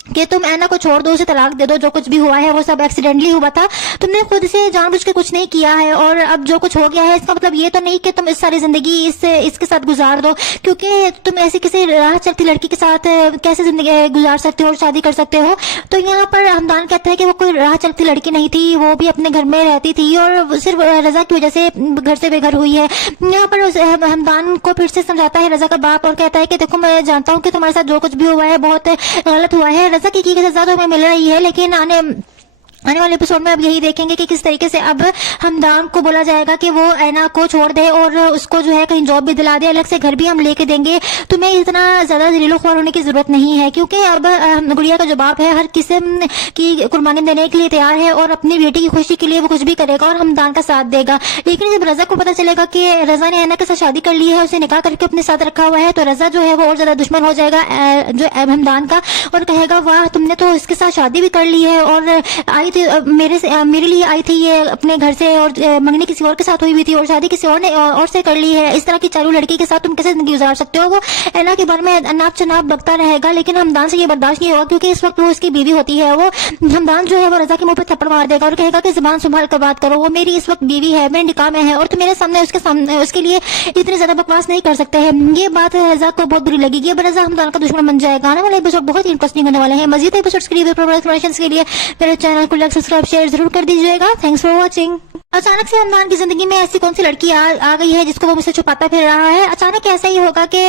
कि तुम ऐना को छोड़ दो, उसे तलाक दे दो, जो कुछ भी हुआ है वो सब एक्सीडेंटली हुआ था, तुमने खुद से जानबूझ के कुछ नहीं किया है, और अब जो कुछ हो गया है इसका मतलब ये तो नहीं कि तुम इस सारी जिंदगी इसके साथ गुजार दो, क्योंकि तुम ऐसी किसी राह चलती लड़की के साथ कैसे जिंदगी गुजार सकते हो और शादी कर सकते हो। तो यहाँ पर हमदान कहता है कि वो कोई राह चलती लड़की नहीं थी, वो भी अपने घर में रहती थी और सिर्फ रजा की वजह से घर से बेघर हुई है। यहाँ पर हमदान को फिर से समझाता है रजा का बाप और कहता है कि देखो मैं जानता हूँ कि तुम्हारे साथ जो कुछ भी हुआ है बहुत गलत हुआ है, रजा की सजा तुम्हें मिल रही है, लेकिन आने वाले एपिसोड में अब यही देखेंगे कि किस तरीके से अब हमदान को बोला जाएगा कि वो ऐना को छोड़ दे और उसको जो है कहीं जॉब भी दिला दे, अलग से घर भी हम लेके देंगे, तुम्हें इतना ज्यादा दिलो ख्वार होने की जरूरत नहीं है, क्योंकि अब गुड़िया का जो बाप है हर किस्म की कुर्बानी देने के लिए तैयार है और अपनी बेटी की खुशी के लिए वो कुछ भी करेगा और हमदान का साथ देगा। लेकिन जब रजा को पता चलेगा कि रजा ने ऐना के साथ शादी कर ली है, उसे निकाह करके अपने साथ रखा हुआ है, तो रजा जो है वो और ज्यादा दुश्मन हो जाएगा जो हमदान का और कहेगा वाह तुमने तो इसके साथ शादी भी कर ली है और आई थी मेरे लिए आई थी ये अपने घर से और मंगनी किसी और के साथ हुई हुई थी और शादी किसी और ने और से कर ली है, इस तरह की चालू लड़की के साथ तुम कैसे जिंदगी गुजार सकते हो। वो ऐना के बारे में अनाप शनाप बकता रहेगा, लेकिन हमदान से ये बर्दाश्त नहीं होगा क्योंकि इस वक्त वो उसकी बीवी होती है। वो हमदान जो है वो रजा के मुंह पे थप्पड़ मार देगा और कहेगा कि जुबान संभाल कर बात करो, वो मेरी इस वक्त बीवी है, मेरे निकाह में है और तुम मेरे सामने उसके लिए इतनी ज्यादा बकवास नहीं कर सकते हैं। ये बात रजा को बहुत बुरी लगेगी, अब रजा हमदान का दुश्मन बन जाएगा। आने वाले एपिसोड बहुत ही इंटरेस्टिंग होने वाले हैं। मजीद एपिसोड्स के लिए के लिए मेरे चैनल को लाइक सब्सक्राइब शेयर जरूर कर दीजिएगा। Thanks for watching. अचानक से हमदान की जिंदगी में ऐसी कौन सी लड़की आ गई है जिसको वो मुझसे छुपाता फिर रहा है। अचानक ऐसा ही होगा कि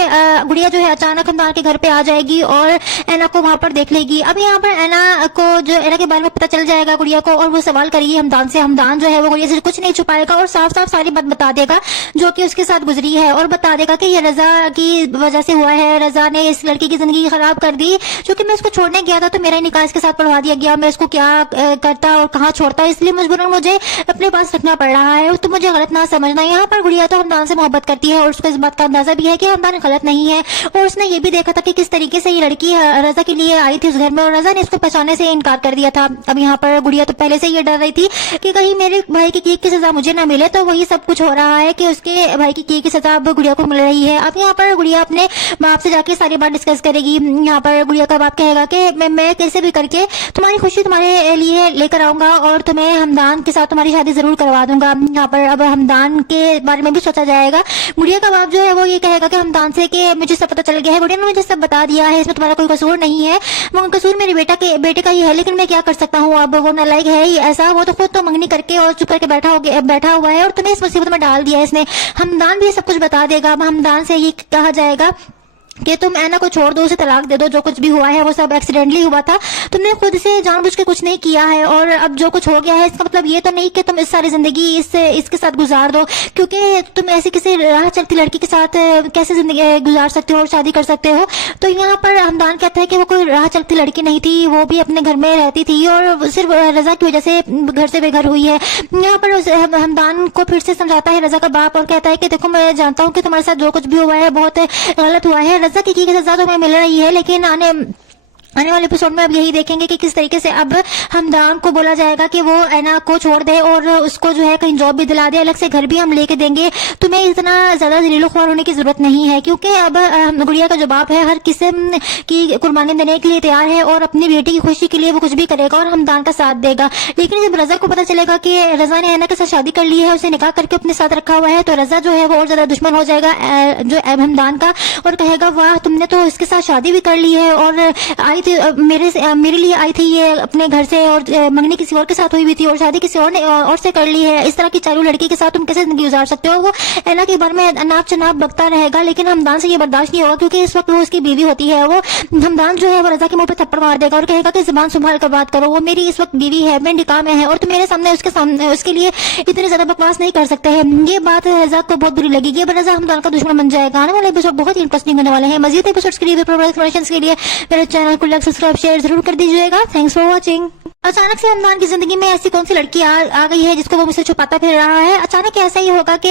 गुड़िया जो है अचानक हमदान के घर पे आ जाएगी और ऐना को वहां पर देख लेगी। अब यहाँ पर ऐना को जो ऐना के बारे में पता चल जाएगा गुड़िया को और वो सवाल करेगी हमदान से। हमदान जो है वो गुड़िया से कुछ नहीं छुपाएगा और साफ साफ सारी बात बता देगा जो कि उसके साथ गुजरी है और बता देगा कि ये रजा की वजह से हुआ है, रजा ने इस लड़की की जिंदगी खराब कर दी। क्योंकि मैं इसको छोड़ने गया था तो मेरा निकाह इसके साथ पढ़वा दिया गया, मैं इसको क्या करता और कहाँ छोड़ता, इसलिए मजबूरन मुझे अपने पास रखना पड़ रहा है। तो मुझे गलत ना समझना। यहाँ पर गुड़िया तो हमदान से मोहब्बत करती है और उसको इस बात का अंदाजा भी है कि हमदान गलत नहीं है और उसने ये भी देखा था कि किस तरीके से ये लड़की रजा के लिए आई थी उस घर में और रजा ने इसको पहचानने से इनकार कर दिया था। अब यहाँ पर गुड़िया तो पहले से ये डर रही थी कि कहीं मेरे भाई की केक की सजा मुझे ना मिले, तो वही सब कुछ हो रहा है कि उसके भाई की केक की सजा अब गुड़िया को मिल रही है। अब यहाँ पर गुड़िया अपने बाप से जाके सारी बात डिस्कस करेगी। यहाँ पर गुड़िया का बाप कहेगा कि मैं कैसे भी करके तुम्हारी खुशी तुम्हारे लिए लेकर आऊंगा और तुम्हें हमदान के साथ तुम्हारी शादी जरूर करवा दूंगा। यहाँ पर अब हमदान के बारे में भी सोचा जाएगा। गुड़िया का बाप जो है वो ये कहेगा कि हमदान से कि मुझे सब पता चल गया है, गुड़िया ने मुझे सब बता दिया है, इसमें तुम्हारा कोई कसूर नहीं है, वो कसूर मेरे बेटे का ही है, लेकिन मैं क्या कर सकता हूँ, अब वो नालायक है ही ऐसा, वो तो खुद तो मंगनी करके और चुप करके बैठा हुआ है और तुम्हें इस मुसीबत में डाल दिया है इसने। हमदान भी सब कुछ बता देगा। अब हमदान से ये कहा जाएगा कि तुम ऐना को छोड़ दो, उसे तलाक दे दो, जो कुछ भी हुआ है वो सब एक्सीडेंटली हुआ था, तुमने खुद से जानबूझ के कुछ नहीं किया है और अब जो कुछ हो गया है इसका मतलब ये तो नहीं कि तुम इस सारी जिंदगी इसके साथ गुजार दो, क्योंकि तुम ऐसी किसी राह चलती लड़की के साथ कैसे जिंदगी गुजार सकते हो और शादी कर सकते हो। तो यहाँ पर हमदान कहता है कि वो कोई राह चलती लड़की नहीं थी, वो भी अपने घर में रहती थी और सिर्फ रजा की वजह से घर से बेघर हुई है। यहाँ पर हमदान को फिर से समझाता है रजा का बाप और कहता है कि देखो मैं जानता हूँ कि तुम्हारे साथ जो कुछ भी हुआ है बहुत गलत हुआ है, रजा की सजा तुम्हें मिल रही है, लेकिन आने वाले एपिसोड में अब यही देखेंगे कि किस तरीके से अब हमदान को बोला जाएगा कि वो ऐना को छोड़ दे और उसको जो है कहीं जॉब भी दिला दे, अलग से घर भी हम लेके देंगे, तुम्हें इतना ज्यादा दिलो ख्वार होने की जरूरत नहीं है, क्योंकि अब गुड़िया का जो बाप है हर किस्म की कुर्बानी देने के लिए तैयार है और अपनी बेटी की खुशी के लिए वो कुछ भी करेगा और हमदान का साथ देगा। लेकिन जब रजा को पता चलेगा कि रजा ने ऐना के साथ शादी कर ली है, उसे निकाह करके अपने साथ रखा हुआ है, तो रजा जो है वो और ज्यादा दुश्मन हो जाएगा जो हमदान का और कहेगा वाह तुमने तो इसके साथ शादी भी कर ली है और आई मेरे लिए आई थी ये अपने घर से और मंगनी किसी और के साथ हुई हुई थी और शादी किसी और ने और से कर ली है, इस तरह की चालू लड़की के साथ तुम कैसे जिंदगी गुजार सकते हो। वो ऐना के बारे में अनाप शनाप बकता रहेगा, लेकिन हमदान से ये बर्दाश्त नहीं होगा क्योंकि इस वक्त वो उसकी बीवी होती है। वो हमदान जो है वो रजा के मुंह पे थप्पड़ मार देगा और कहेगा कि जुबान संभाल कर बात करो, वो मेरी इस वक्त बीवी है, मेरे निकाह में है और तुम मेरे सामने उसके लिए इतनी ज्यादा बकवास नहीं कर सकते हैं। ये बात रजा को बहुत बुरी लगेगी, अब रजा हमदान का दुश्मन बन जाएगा। आने वाले एपिसोड बहुत ही इंटरेस्टिंग होने वाले हैं। मजीद एपिसोड्स के लिए मेरे चैनल को लाइक सब्सक्राइब शेयर जरूर कर दीजिएगा। Thanks for watching. अचानक से हमदान की जिंदगी में ऐसी कौन सी लड़की आ गई है जिसको वो मुझसे छुपाता फिर रहा है। अचानक ऐसा ही होगा कि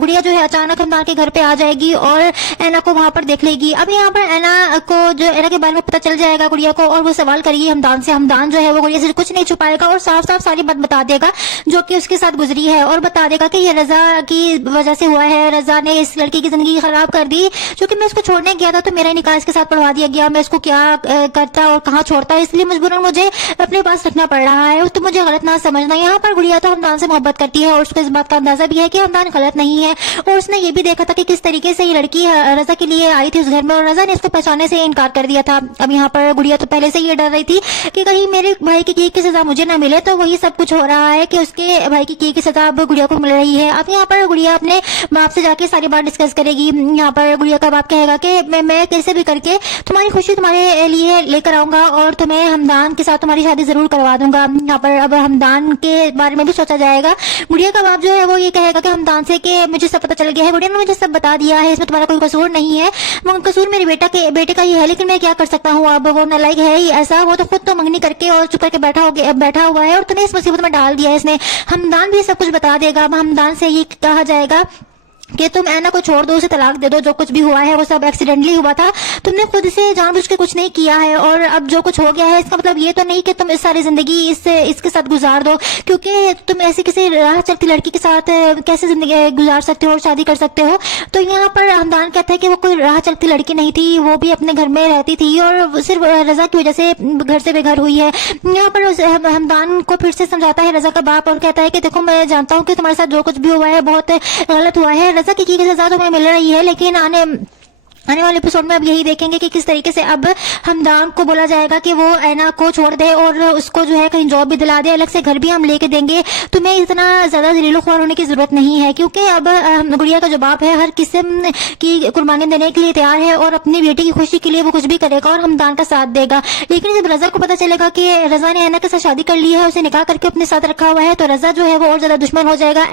गुड़िया जो है अचानक हमदान के घर पे आ जाएगी और ऐना को वहां पर देख लेगी। अब यहाँ पर ऐना को जो ऐना के बारे में पता चल जाएगा गुड़िया को और वो सवाल करेगी हमदान से। हमदान जो है वो गुड़िया से कुछ नहीं छुपाएगा और साफ साफ सारी बात बता देगा जो कि उसके साथ गुजरी है और बता देगा कि ये रजा की वजह से हुआ है, रजा ने इस लड़की की जिंदगी खराब कर दी। क्योंकि मैं इसको छोड़ने गया था तो मेरा निकाह इसके साथ पढ़वा दिया गया, मैं इसको क्या करता और कहाँ छोड़ता, इसलिए मजबूरन मुझे अपने पास रखना पड़ रहा है। तो मुझे गलत ना समझना। यहाँ पर गुड़िया तो हमदान से मोहब्बत करती है और उसको इस बात का अंदाजा भी है कि हमदान गलत नहीं है और उसने ये भी देखा था कि किस तरीके से ये लड़की रजा के लिए आई थी उस घर में और रजा ने इसको पहचानने से इनकार कर दिया था। अब यहाँ पर गुड़िया तो पहले से ये डर रही थी कि कहीं मेरे भाई की केक की सजा मुझे ना मिले, तो वही सब कुछ हो रहा है कि उसके भाई की केक की सजा अब गुड़िया को मिल रही है। अब यहाँ पर गुड़िया अपने बाप से जाके सारी बात डिस्कस करेगी। यहाँ पर गुड़िया का बाप कहेगा कि मैं कैसे भी करके तुम्हारी खुशी तुम्हारे लिए लेकर आऊंगा और तुम्हें हमदान के साथ तुम्हारी शादी जरूर करवा दूंगा। यहाँ पर अब हमदान के बारे में भी सोचा जाएगा। गुड़िया का बाप जो है वो ये कहेगा कि हमदान से कि मुझे सब पता चल गया है, गुड़िया ने मुझे सब बता दिया है, इसमें तुम्हारा कोई कसूर नहीं है, कसूर मेरे बेटे का ही है, लेकिन मैं क्या कर सकता हूँ, अब वो नालायक है ही ऐसा, वो तो खुद तो मंगनी करके और चुप करके बैठा हुआ है और तुम्हें इस मुसीबत में डाल दिया है इसने। हमदान भी सब कुछ बता देगा। अब हमदान से ये कहा जाएगा कि तुम ऐना को छोड़ दो, उसे तलाक दे दो, जो कुछ भी हुआ है वो सब एक्सीडेंटली हुआ था, तुमने खुद से जानबूझ के कुछ नहीं किया है, और अब जो कुछ हो गया है इसका मतलब ये तो नहीं कि तुम इस सारी जिंदगी इसके साथ गुजार दो, क्योंकि तुम ऐसी किसी राह चलती लड़की के साथ कैसे जिंदगी गुजार सकते हो और शादी कर सकते हो। तो यहाँ पर हमदान कहता है कि वो कोई राह चलती लड़की नहीं थी, वो भी अपने घर में रहती थी और सिर्फ रजा की वजह से घर से बेघर हुई है। यहाँ पर हमदान को फिर से समझाता है रजा का बाप और कहता है कि देखो, मैं जानता हूँ कि तुम्हारे साथ जो कुछ भी हुआ है बहुत गलत हुआ है, रजा की सजा तुम्हें मिल रही है, लेकिन आने वाले एपिसोड में अब यही देखेंगे कि किस तरीके से अब हमदान को बोला जाएगा कि वो ऐना को छोड़ दे और उसको जो है कहीं जॉब भी दिला दे, अलग से घर भी हम लेके देंगे, तुम्हें इतना ज्यादा जलीलो ख्वार होने की जरूरत नहीं है, क्योंकि अब गुड़िया का जो बाप है हर किस्म की कुर्बानी देने के लिए तैयार है और अपनी बेटी की खुशी के लिए वो कुछ भी करेगा और हमदान का साथ देगा। लेकिन जब रजा को पता चलेगा कि रजा ने ऐना के साथ शादी कर ली है, उसे निकाह करके अपने साथ रखा हुआ है, तो रजा जो है वो और ज्यादा दुश्मन हो जाएगा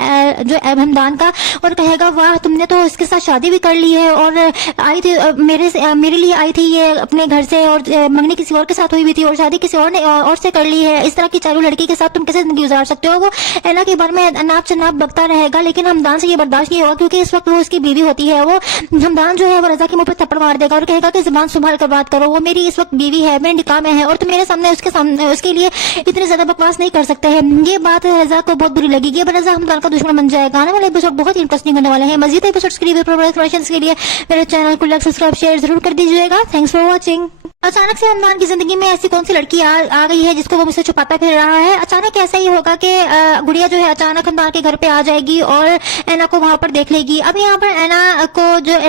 जो हमदान का और कहेगा वाह, तुमने तो इसके साथ शादी भी कर ली है और आई थी मेरे लिए आई थी ये अपने घर से, और मंगनी किसी और के साथ हुई भी थी और शादी किसी और ने और से कर ली है, इस तरह की चालू लड़की के साथ तुम कैसे जिंदगी गुजार सकते हो। वो ऐना के बारे में नाप चनाप बकता रहेगा, लेकिन हमदान से ये बर्दाश्त नहीं होगा, क्योंकि इस वक्त वो उसकी बीवी होती है। वो हमदान जो है वो रजा के मुंह पर थप्पड़ मार देगा और कहेगा कि जुबान संभाल कर बात करो, वो मेरी इस वक्त बीवी है, मेरे निकाह में है और तुम मेरे सामने उसके लिए इतनी ज्यादा बकवास नहीं कर सकते हैं। ये बात रजा को बहुत बुरी लगेगी। अब रजा हमदान का दुश्मन बन जाएगा। आने वाले एपिसोड बहुत इंटरेस्टिंग होने वाले हैं। मजीद एपिसोड्स के लिए मेरे चैनल को लाइक सब्सक्राइब शेयर जरूर कर दीजिएगा। Thanks for watching. अचानक से हमदान की जिंदगी में ऐसी कौन सी लड़की आ गई है जिसको वो मुझसे छुपाता फिर रहा है। अचानक ऐसा ही होगा कि गुड़िया जो है अचानक हमदान के घर पे आ जाएगी और ऐना को वहां पर देख लेगी। अब यहाँ पर ऐना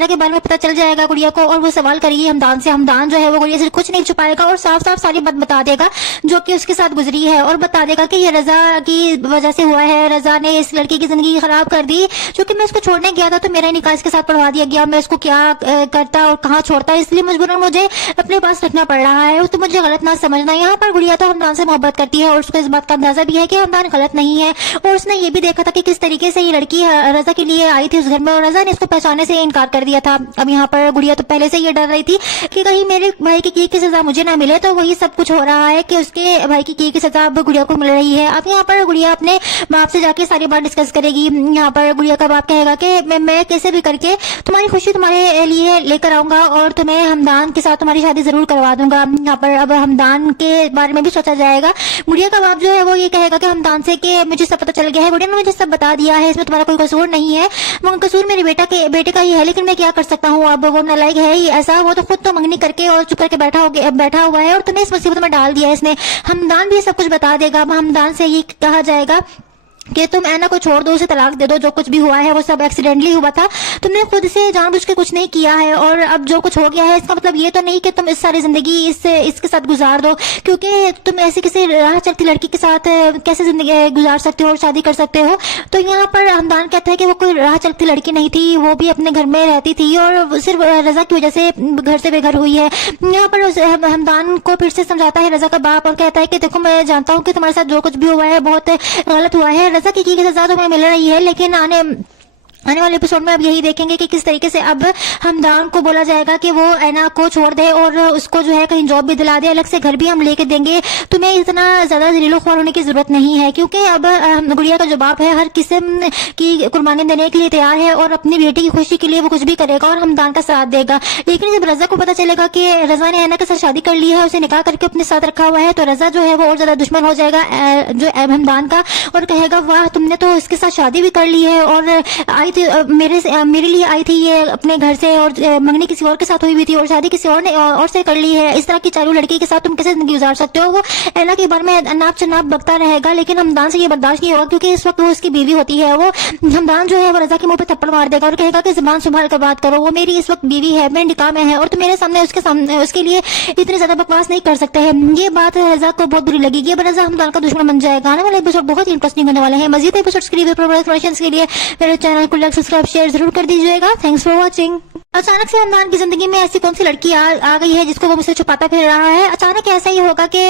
के बारे में पता चल जाएगा गुड़िया को और वो सवाल करेगी हमदान से। हमदान जो है वो गुड़िया से कुछ नहीं छुपाएगा और साफ साफ सारी बात बता देगा जो कि उसके साथ गुजरी है, और बता देगा कि ये रजा की वजह से हुआ है, रजा ने इस लड़की की जिंदगी खराब कर दी, क्योंकि मैं उसको छोड़ने गया था तो मेरा निकाह इसके साथ पढ़वा दिया गया, मैं उसको क्या करता और कहाँ छोड़ता, इसलिए मजबूरन मुझे अपने पास रखना पड़ रहा है, तो मुझे गलत ना समझना। यहाँ पर गुड़िया तो हमदान से मोहब्बत करती है और उसको इस बात का अंदाजा भी है कि हमदान गलत नहीं है, और उसने ये भी देखा था कि किस तरीके से ये लड़की रजा के लिए आई थी उस घर में और रजा ने इसको पहचानने से इनकार कर दिया था। अब यहाँ पर गुड़िया तो पहले से ये डर रही थी कि कहीं मेरे भाई की सजा मुझे ना मिले, तो वही सब कुछ हो रहा है कि उसके भाई की सजा अब गुड़िया को मिल रही है। अब यहाँ पर गुड़िया अपने बाप से जाके सारी बात डिस्कस करेगी। यहाँ पर गुड़िया का बाप कहेगा कि मैं कैसे भी करके तुम्हारी खुशी तुम्हारे लिए लेकर आऊंगा और तुम्हें हमदान के साथ तुम्हारी शादी जरूर करवा दूंगा। यहाँ पर अब हमदान के बारे में भी सोचा जाएगा। गुड़िया का बाप जो है वो ये कहेगा कि हमदान से कि मुझे सब पता चल गया है, गुड़िया ने मुझे सब बता दिया है, इसमें तुम्हारा कोई कसूर नहीं है, कसूर मेरे बेटे का ही है, लेकिन मैं क्या कर सकता हूँ, अब वो नालायक है ही ऐसा, वो तो खुद तो मंगनी करके और चुप करके बैठा हुआ है और तुम्हें इस मुसीबत में डाल दिया है इसने। हमदान भी सब कुछ बता देगा। अब हमदान से ये कहा जाएगा कि तुम ऐना को छोड़ दो, उसे तलाक दे दो, जो कुछ भी हुआ है वो सब एक्सीडेंटली हुआ था, तुमने खुद से जानबूझ के कुछ नहीं किया है, और अब जो कुछ हो गया है इसका मतलब ये तो नहीं कि तुम इस सारी जिंदगी इसके साथ गुजार दो, क्योंकि तुम ऐसी किसी राह चलती लड़की के साथ कैसे जिंदगी गुजार सकते हो और शादी कर सकते हो। तो यहाँ पर हमदान कहता है कि वो कोई राह चलती लड़की नहीं थी, वो भी अपने घर में रहती थी और सिर्फ रजा की वजह से घर से बेघर हुई है। यहाँ पर हमदान को फिर से समझाता है रजा का बाप और कहता है कि देखो, मैं जानता हूँ कि तुम्हारे साथ जो कुछ भी हुआ है बहुत गलत हुआ है, रजा की सजा तुम्हें मिल रही है, लेकिन आने वाले एपिसोड में अब यही देखेंगे कि किस तरीके से अब हमदान को बोला जाएगा कि वो ऐना को छोड़ दे और उसको जो है कहीं जॉब भी दिला दे, अलग से घर भी हम लेके देंगे, तुम्हें इतना ज्यादा जलीलो ख्वार होने की जरूरत नहीं है, क्योंकि अब गुड़िया का जो बाप है हर किस्म की कुर्बानी देने के लिए तैयार है और अपनी बेटी की खुशी के लिए वो कुछ भी करेगा और हमदान का साथ देगा। लेकिन जब रजा को पता चलेगा कि रजा ने ऐना के साथ शादी कर ली है, उसे निकाह करके अपने साथ रखा हुआ है, तो रजा जो है वो और ज्यादा दुश्मन हो जाएगा जो हमदान का और कहेगा वाह, तुमने तो इसके साथ शादी भी कर ली है और आई मेरे लिए आई थी ये अपने घर से, और मंगनी किसी और के साथ हुई भी थी और शादी किसी और ने और से कर ली है, इस तरह की चालू लड़की के साथ तुम कैसे जिंदगी गुजार सकते हो। वो ऐना के बारे में नाप चनाप बकता रहेगा, लेकिन हमदान से ये बर्दाश्त नहीं होगा, क्योंकि इस वक्त वो उसकी बीवी होती है। वो हमदान जो है वो रजा के मुंह पे थप्पड़ मार देगा और कहेगा कि जुबान संभाल कर बात करो, वो मेरी इस वक्त बीवी है, मेरे निकाह में है और तुम मेरे सामने उसके लिए इतनी ज्यादा बकवास नहीं कर सकते हैं। ये बात रजा को बहुत बुरी लगेगी। अब रजा हमदान का दुश्मन बन जाएगा। आने वाले एपिसोड बहुत इंटरेस्टिंग होने वाले हैं। मजीद एपिसोड्स के लिए मेरे चैनल को लाइक सब्सक्राइब शेयर जरूर कर दीजिएगा। Thanks for watching. अचानक से हमदान की जिंदगी में ऐसी कौन सी लड़की आ गई है जिसको वो मुझसे छुपाता फिर रहा है। अचानक ऐसा ही होगा कि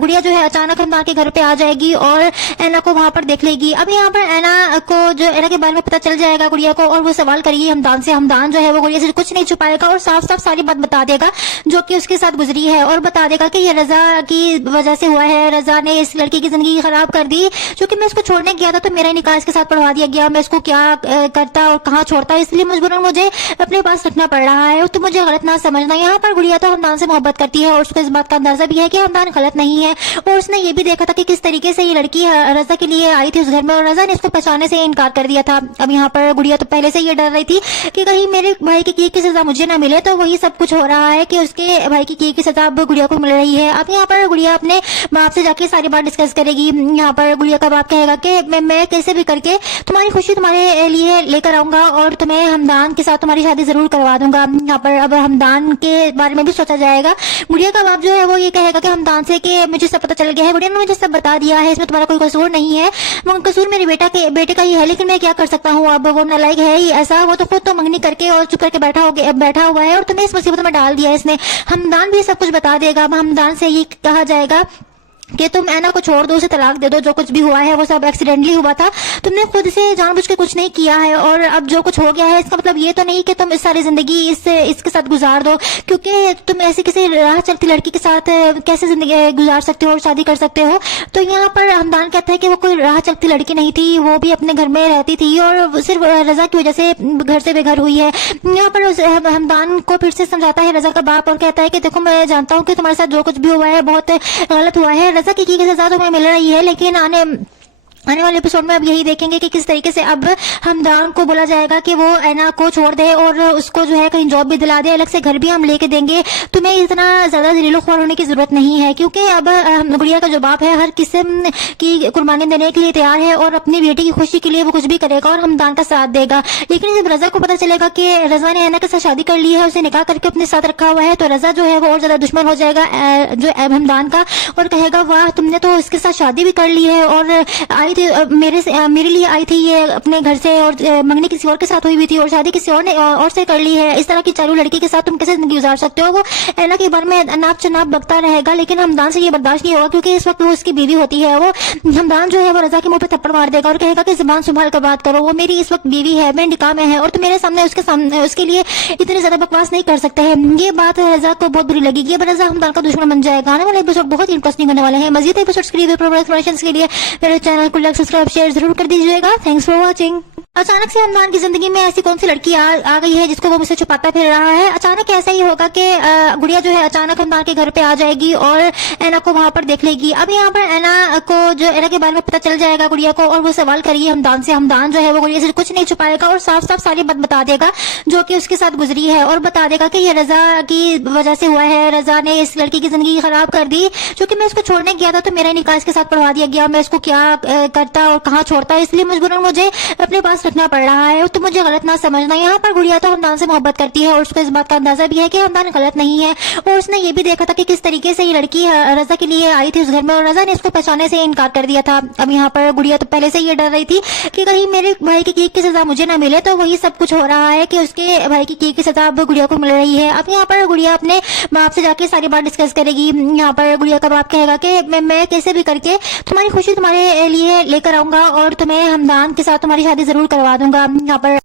गुड़िया जो है अचानक हमदान के घर पे आ जाएगी और ऐना को वहां पर देख लेगी। अब यहाँ पर ऐना को जो ऐना के बारे में पता चल जाएगा गुड़िया को, और वो सवाल करेगी हमदान से। हमदान जो है वो गुड़िया से कुछ नहीं छुपाएगा और साफ साफ सारी बात बता देगा जो कि उसके साथ गुजरी है, और बता देगा कि ये रजा की वजह से हुआ है। रजा ने इस लड़की की जिंदगी खराब कर दी, क्योंकि मैं इसको छोड़ने गया था तो मेरा निकाह इसके साथ पढ़वा दिया गया। मैं इसको क्या करता और कहाँ छोड़ता, इसलिए मजबूरन मुझे अपने पास रखना पड़ रहा है। तो मुझे गलत ना समझना। यहाँ पर गुड़िया तो हमदान से मोहब्बत करती है और उसको इस बात का अंदाजा भी है कि हमदान गलत नहीं है, और उसने ये भी देखा था कि किस तरीके से ये लड़की रजा के लिए आई थी उस घर में, और रजा ने इसको पहचानने से इनकार कर दिया था। अब यहाँ पर गुड़िया तो पहले से ये डर रही थी कि कहीं मेरे भाई की किए की सजा मुझे ना मिले, तो वही सब कुछ हो रहा है कि उसके भाई की किए की सजा अब गुड़िया को मिल रही है। अब यहाँ पर गुड़िया अपने बाप से जाके सारी बात डिस्कस करेगी। यहाँ पर गुड़िया का बाप कहेगा कि मैं कैसे भी करके तुम्हारी खुशी तुम्हारे लिए लेकर आऊंगा और तुम्हें हमदान के साथ तुम्हारी शादी जरूर करवा दूंगा। यहाँ पर अब हमदान के बारे में भी सोचा जाएगा। गुड़िया का बाप जो है वो ये कहेगा कि हमदान से कि मुझे सब पता चल गया है, गुड़िया ने मुझे सब बता दिया है, इसमें तुम्हारा कोई कसूर नहीं है, वो कसूर मेरे बेटे का ही है, लेकिन मैं क्या कर सकता हूँ। अब वो नालायक है ही ऐसा, वो तो खुद तो मंगनी करके और चुप करके बैठा हुआ है और तुम्हें इस मुसीबत में डाल दिया इसने। हमदान भी सब कुछ बता देगा। अब हमदान से ये कहा जाएगा कि तुम ऐना को छोड़ दो, उसे तलाक दे दो, जो कुछ भी हुआ है वो सब एक्सीडेंटली हुआ था, तुमने खुद से जानबूझ के कुछ नहीं किया है, और अब जो कुछ हो गया है इसका मतलब ये तो नहीं कि तुम इस सारी जिंदगी इसके साथ गुजार दो, क्योंकि तुम ऐसी किसी राह चलती लड़की के साथ कैसे जिंदगी गुजार सकते हो और शादी कर सकते हो। तो यहाँ पर हमदान कहता है कि वो कोई राह चलती लड़की नहीं थी, वो भी अपने घर में रहती थी और सिर्फ रजा की वजह से घर से बेघर हुई है। यहाँ पर हमदान को फिर से समझाता है रजा का बाप और कहता है कि देखो मैं जानता हूँ कि तुम्हारे साथ जो कुछ भी हुआ है बहुत गलत हुआ है, रजा की सजा तुम्हें मिल रही है, लेकिन आने वाले एपिसोड में अब यही देखेंगे कि किस तरीके से अब हमदान को बोला जाएगा कि वो ऐना को छोड़ दे और उसको जो है कहीं जॉब भी दिला दे, अलग से घर भी हम लेके देंगे, तुम्हें इतना ज्यादा ज़लील-ख्वार होने की जरूरत नहीं है, क्योंकि अब गुड़िया का जो बाप है हर किस्म की कुर्बानी देने के लिए तैयार है और अपनी बेटी की खुशी के लिए वो कुछ भी करेगा और हमदान का साथ देगा। लेकिन जब रजा को पता चलेगा कि रजा ने ऐना के साथ शादी कर ली है, उसे निकाह करके अपने साथ रखा हुआ है, तो रजा जो है वो और ज्यादा दुश्मन हो जाएगा जो हमदान का, और कहेगा वाह तुमने तो इसके साथ शादी भी कर ली है और मेरे लिए आई थी ये अपने घर से, और मंगनी किसी और के साथ हुई हुई थी और शादी किसी और ने और से कर ली है, इस तरह की चालू लड़की के साथ तुम कैसे जिंदगी गुजार सकते हो। वो ऐना के बारे में नाप चनाप बकता रहेगा, लेकिन हमदान से ये बर्दाश्त नहीं होगा क्योंकि इस वक्त वो उसकी बीवी होती है। वो हमदान जो है वो रजा के मुंह पे थप्पड़ मार देगा और कहेगा कि जुबान संभाल कर बात करो, वो मेरी इस वक्त बीवी है, मेरे निकाह में है और तुम मेरे सामने उसके लिए इतनी ज्यादा बकवास नहीं कर सकते हैं। ये बात रजा को बहुत बुरी लगेगी, अब रजा हमदान का दुश्मन बन जाएगा। आने वाले एपिसोड बहुत इंटरेस्टिंग होने वाले हैं। मजीद एपिसोड्स के लिए मेरे चैनल को लाइक सब्सक्राइब शेयर जरूर कर दीजिएगा। Thanks for watching. अचानक से हमदान की जिंदगी में ऐसी कौन सी लड़की आ गई है जिसको वो मुझसे छुपाता फिर रहा है। अचानक ऐसा ही होगा कि गुड़िया जो है अचानक हमदान के घर पे आ जाएगी और ऐना को वहां पर देख लेगी। अब यहाँ पर ऐना को जो ऐना के बारे में पता चल जाएगा गुड़िया को, और वो सवाल करेगी हमदान से। हमदान जो है वो गुड़िया से कुछ नहीं छुपाएगा और साफ साफ सारी बात बता देगा जो कि उसके साथ गुजरी है, और बता देगा कि ये रजा की वजह से हुआ है, रजा ने इस लड़की की जिंदगी खराब कर दी, क्योंकि मैं इसको छोड़ने गया था तो मेरा निकाह इसके साथ पढ़वा दिया गया, मैं इसको क्या करता और कहाँ छोड़ता, इसलिए मजबूरन मुझे अपने पास रखना पड़ रहा है। तो मुझे गलत ना समझना। यहाँ पर गुड़िया तो हमदान से मोहब्बत करती है और उसको इस बात का अंदाजा भी है कि हमदान गलत नहीं है, और उसने ये भी देखा था कि किस तरीके से ये लड़की रजा के लिए आई थी उस घर में, और रजा ने इसको पहचानने से इनकार कर दिया था। अब यहाँ पर गुड़िया तो पहले से ये डर रही थी कि कहीं मेरे भाई की किए की सजा मुझे ना मिले, तो वही सब कुछ हो रहा है कि उसके भाई की किए की सजा अब गुड़िया को मिल रही है। अब यहाँ पर गुड़िया अपने बाप से जाके सारी बात डिस्कस करेगी। यहाँ पर गुड़िया का बाप कहेगा कि मैं कैसे भी करके तुम्हारी खुशी तुम्हारे लिए लेकर आऊंगा और तुम्हें हमदान के साथ तुम्हारी शादी जरूर करवा दूंगा। यहाँ पर